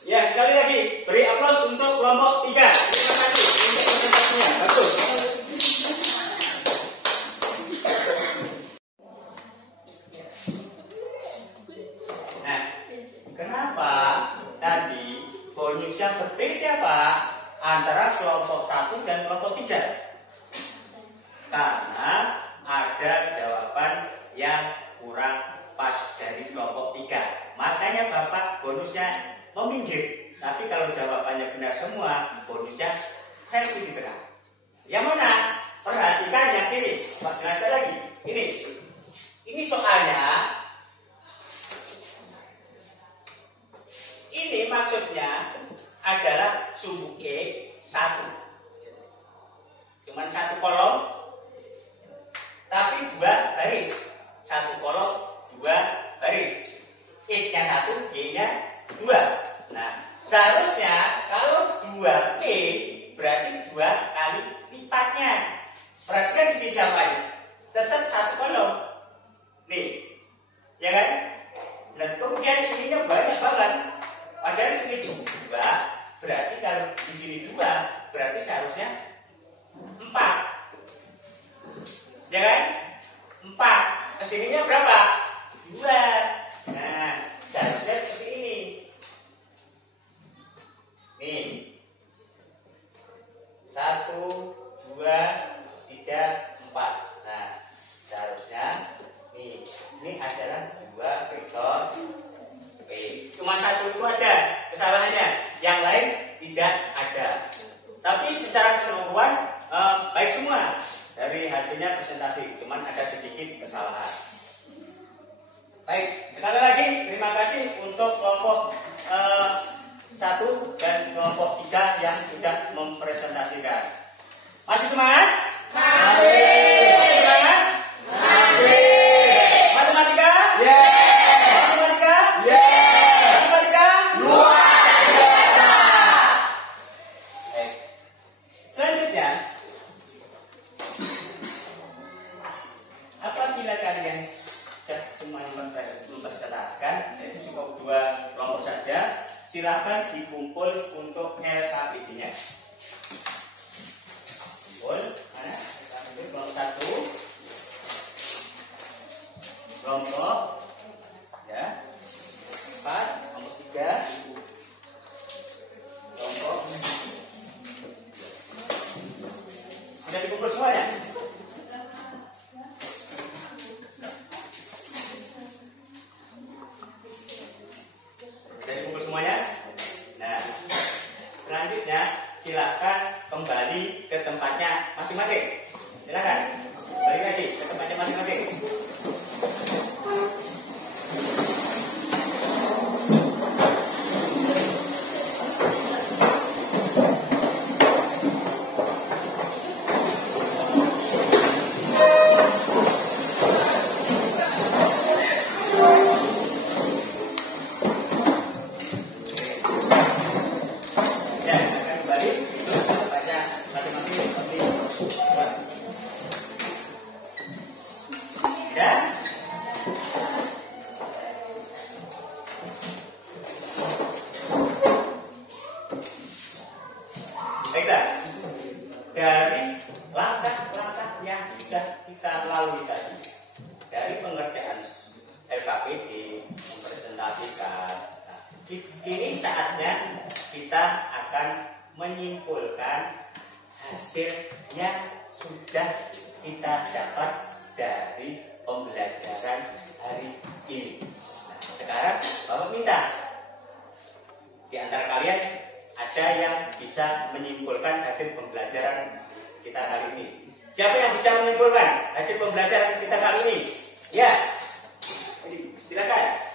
Ya, sekali lagi beri aplaus untuk kelompok 3. Terima kasih untuk presentasinya. Bagus. Nah, kenapa tadi bonusnya berbeda, Pak, antara kelompok 1 dan kelompok 3? Karena ada jawaban yang kurang pas dari kelompok 3. Makanya Bapak bonusnya meminggir. Tapi kalau jawabannya benar semua, bonusnya happy di tengah. Yang mana? Perhatikan yang sini. Pak jelaskan lagi. Ini soalnya. Ini maksudnya adalah sumbu E 1. Cuman 1 kolom, tapi 2 baris. 1 kolom, 2 baris. I-nya 1, G-nya 2. Nah, seharusnya kalau 2P berarti 2 kali lipatnya. Perhatikan di sini jawabannya. Tetap 1 kolom. Nih, ya kan? Dan kemudian ininya banyak banget. Padahal ini 2, berarti kalau di sini 2, berarti seharusnya 4. Ya kan? 4. Kesininya berapa? 2. Nah, seharusnya seperti ini. Nih. 1, 2, 3, 4. Nah, seharusnya nih, ini adalah 2 vektor P. Cuma 1 itu aja kesalahannya. Yang lain tidak ada. Tapi secara keseluruhan baik semua dari hasilnya presentasi. Cuman ada sedikit kesalahan. Baik, sekali lagi terima kasih untuk kelompok 1 dan kelompok 3 yang sudah mempresentasikan. Masih semangat? Masih. Masih semangat? Masih. Matematika? Matematika? Matematika? Luar biasa. Baik. Selanjutnya, apabila kalian sudah semuanya mempresentasikan, jadi cukup 2 kelompok saja, silakan dikumpul untuk LKPD-nya. Kumpul, mana? LKPD kelompok 1, kelompok ya 4, kelompok 3, kelompok. Sudah dikumpul semuanya? Sudah dikumpul semuanya? Nah, selanjutnya silakan kembali ke tempatnya masing-masing. Silakan balik lagi ke tempatnya masing-masing. Baiklah, dari langkah-langkah yang sudah kita lalui tadi, dari pengerjaan LKPD, mempresentasikan Ini saatnya kita akan menyimpulkan hasil yang sudah kita dapat dari pembelajaran hari ini. Nah, sekarang Bapak minta di antara kalian ada yang bisa menyimpulkan hasil pembelajaran kita kali ini. Siapa yang bisa menyimpulkan hasil pembelajaran kita kali ini? Ya, silakan.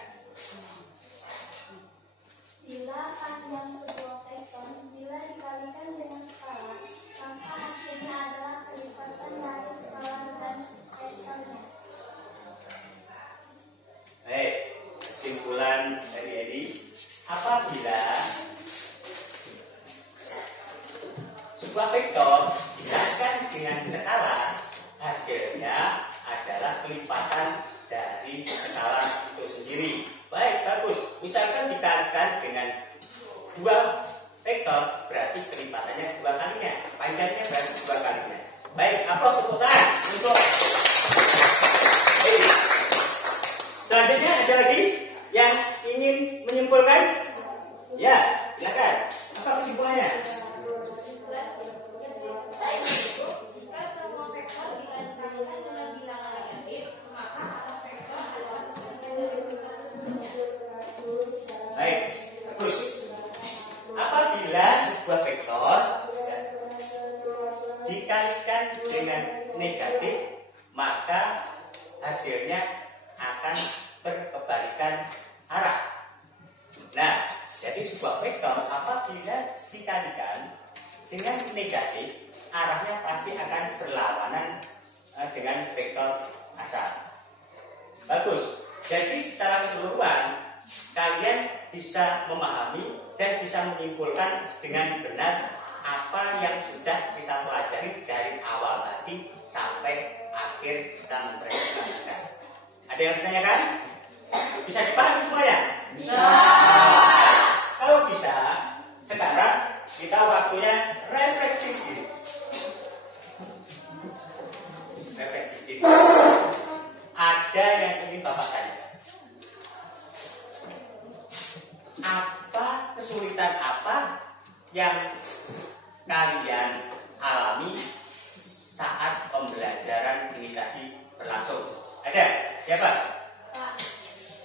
Bila panjang sebuah vektor bila dikalikan dengan skala, maka hasilnya adalah kelipatan dari skala dan vektornya. Baik, kesimpulan dari Edi, apabila sebuah vektor dikalikan dengan skala, hasilnya adalah kelipatan dari skala itu sendiri. Baik, bagus. Misalkan dikalikan dengan 2 vektor, berarti kelipatannya 2 kalinya. Panjangnya berarti 2 kalinya. Baik, aplaus tepuk tangan untuk. Baik. Selanjutnya ada lagi yang ingin menyimpulkan? Ya, silakan. Apa kesimpulannya? Jika semua vektor bila dikalikan dengan bilangan negatif, maka arah vektor adalah kebalikan dari vektor sebelumnya. Baik, bagus. Apabila sebuah vektor dikalikan dengan negatif, maka hasilnya akan berkebalikan arah. Nah, jadi sebuah vektor apabila dikalikan dengan negatif, arahnya pasti akan berlawanan dengan vektor asal. Bagus. Jadi secara keseluruhan kalian bisa memahami dan bisa menyimpulkan dengan benar apa yang sudah kita pelajari dari awal tadi sampai akhir kita mempresentasikan. Ada yang ditanyakan? Bisa dipahami semuanya? Bisa. Kalau bisa, sekarang kita waktunya refleksi diri. Refleksi diri. Ada yang ingin Bapak tanya? Apa kesulitan apa yang kalian alami saat pembelajaran ini tadi berlangsung? Ada? Siapa?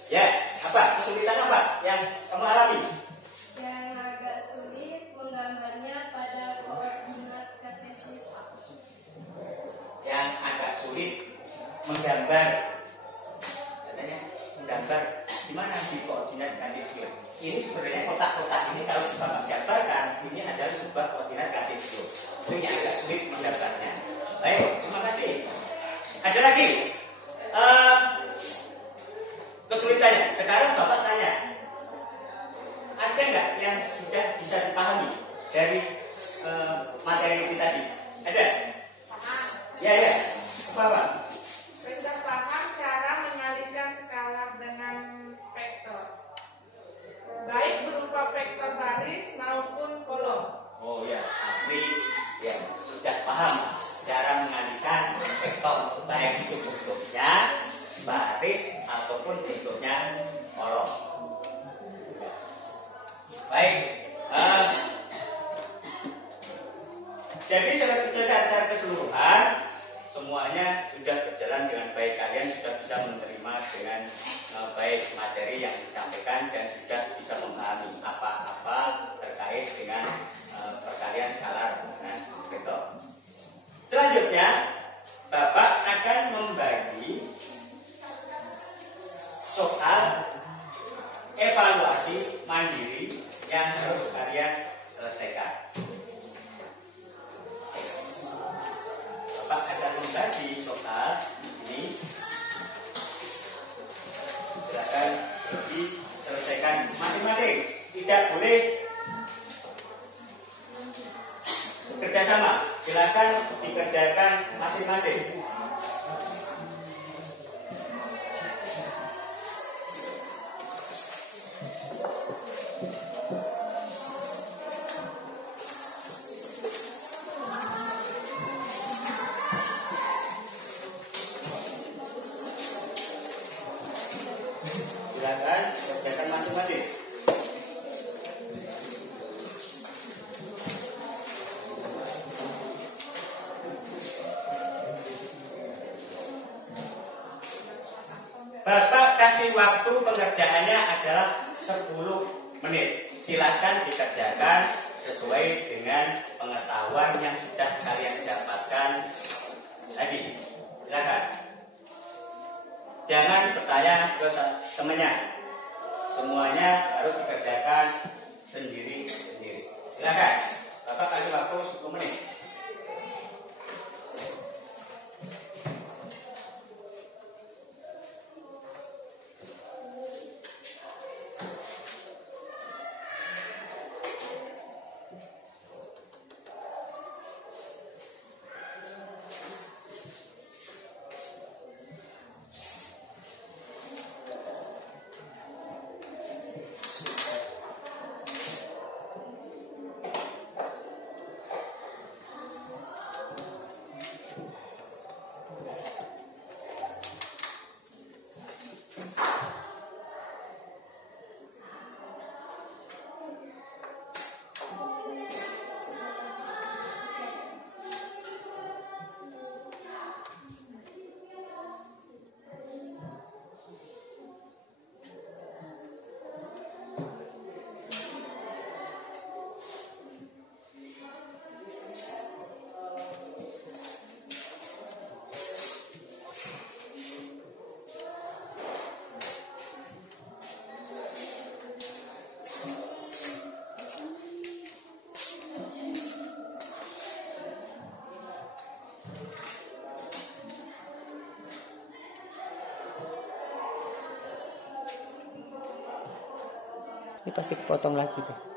Ya, apa? Kesulitan apa yang kamu alami? Yang agak sulit menggambarnya pada koordinat kartesis. Yang agak sulit menggambar, katanya menggambar di mana di koordinat kartesius. Ini sebenarnya kotak-kotak ini kalau Bapak gambarkan, ini adalah sebuah koordinat kartesius. Itu yang agak sulit menggambarnya. Baik, terima kasih. Ada lagi kesulitannya. Sekarang Bapak tanya, ada nggak yang sudah bisa dipahami dari materi kita tadi? Ada? Ya, ya. Apa? Sudah paham cara mengalihkan skala dengan vektor, baik berupa vektor baris maupun kolom. Oh ya, Apri ya sudah paham cara mengalihkan vektor, baik itu bentuknya baris ataupun bentuknya kolom. Baik, jadi secara keseluruhan semuanya sudah berjalan dengan baik. Kalian sudah bisa menerima dengan baik materi yang disampaikan dan sudah bisa memahami apa-apa terkait dengan perkalian skalar dengan vektor. Selanjutnya, Bapak akan membagi soal evaluasi mandiri yang harus kalian selesaikan. Bapak akan membagi soal ini. Silakan diselesaikan masing-masing. Tidak boleh bekerja sama. Silakan dikerjakan masing-masing. Silakan kerjakan masing-masing. Bapak kasih waktu pengerjaannya adalah 10 menit. Silahkan dikerjakan sesuai dengan pengetahuan yang sudah kalian dapatkan tadi. Silakan. Jangan bertanya ke temannya. Semuanya harus dikerjakan sendiri-sendiri. Silakan. Bapak kasih waktu 10 menit. Ini pasti kepotong lagi tuh.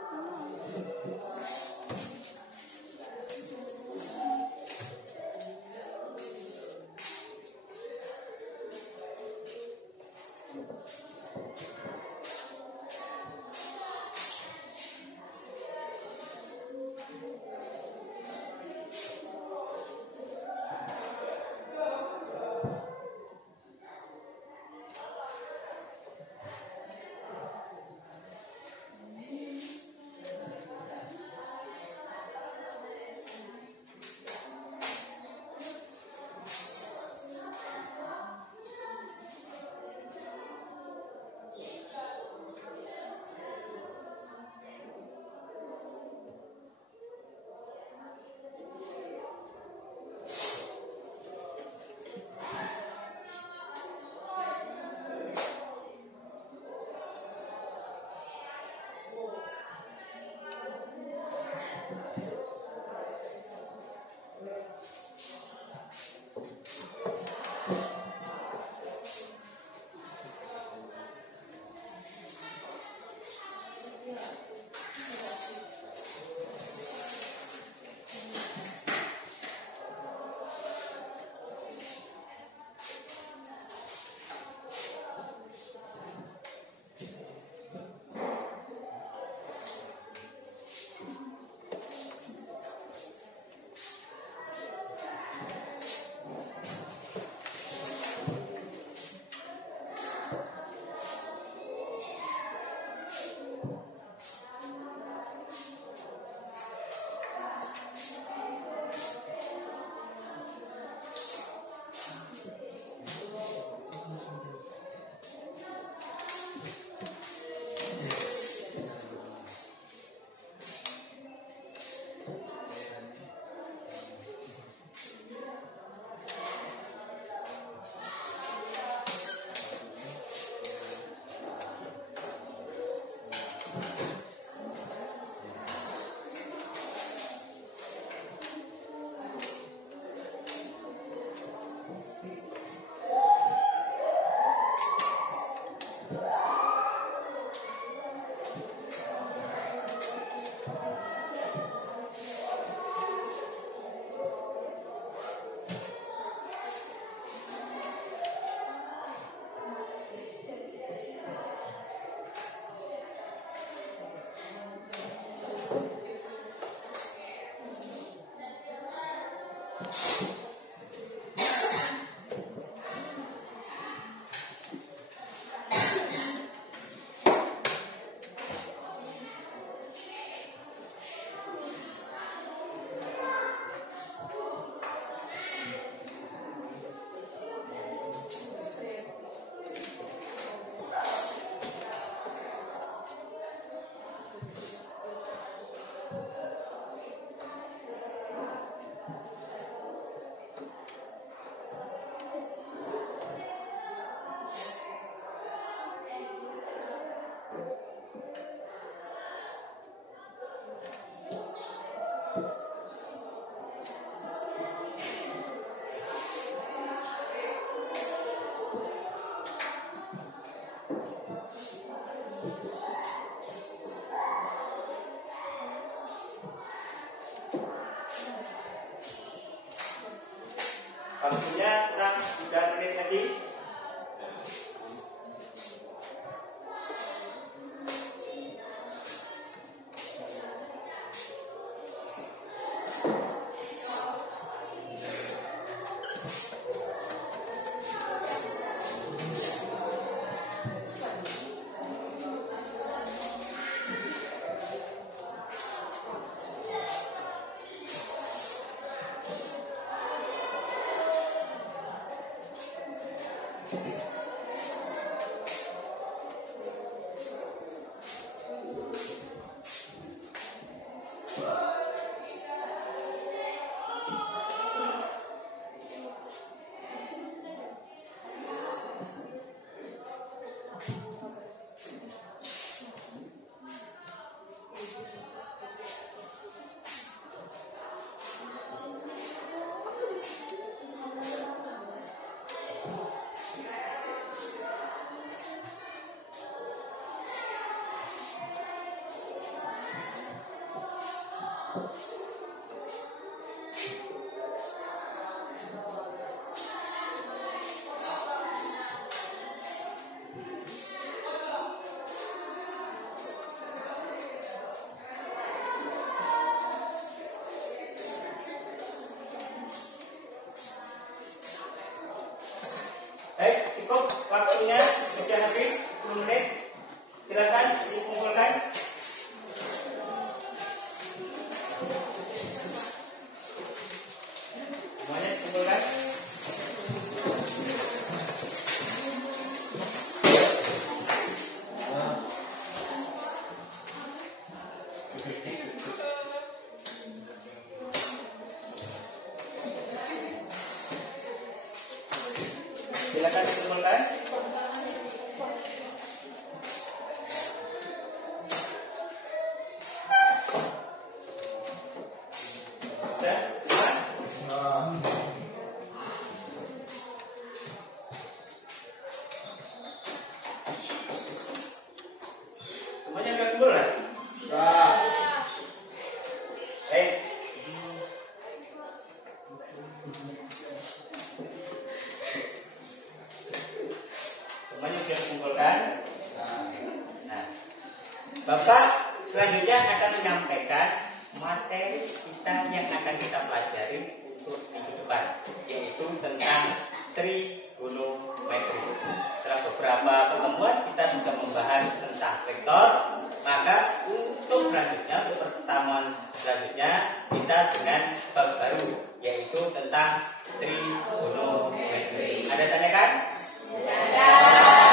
Cukup waktunya sudah habis 10 menit. Silakan dikumpulkan. Semuanya dikumpulkan. Silakan dikumpulkan. Sudah? Semuanya sudah kumpul kan? Baik. Semuanya sudah dikumpulkan. Nah, Bapak selanjutnya akan menyampaikan materi kita yang akan kita pelajari untuk minggu depan, yaitu tentang trigonometri. Setelah beberapa pertemuan kita sudah membahas tentang vektor, maka untuk selanjutnya, untuk pertemuan selanjutnya kita dengan bab baru, yaitu tentang trigonometri. Ada tanyakan? Ada.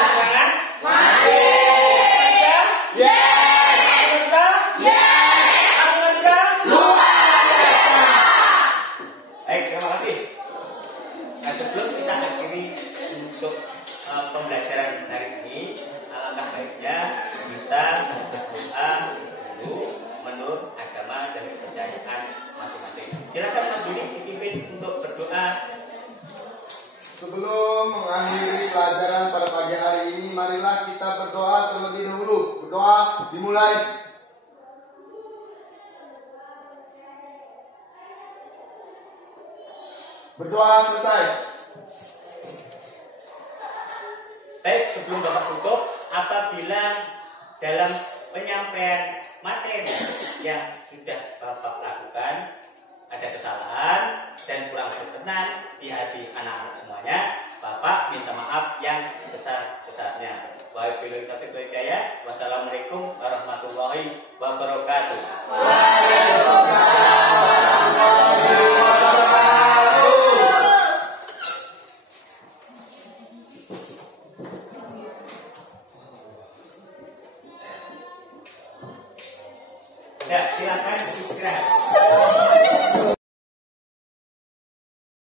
Semangat? Masih. Sebelum kita akhiri untuk pembelajaran hari ini, alangkah baiknya kita berdoa dulu menurut agama dan kepercayaan masing-masing. Silakan Mas Duni dipimpin untuk berdoa. Sebelum mengakhiri pelajaran pada pagi hari ini, marilah kita berdoa terlebih dahulu. Berdoa dimulai. Berdoa selesai. Baik, sebelum Bapak tutup, apabila dalam penyampaian materi yang sudah Bapak lakukan ada kesalahan dan kurang berkenan di hati anak-anak semuanya, Bapak minta maaf yang besar-besarnya. Wassalamualaikum warahmatullahi wabarakatuh. Waalaikumsalam warahmatullahi wabarakatuh. Ya, silakan istirahat.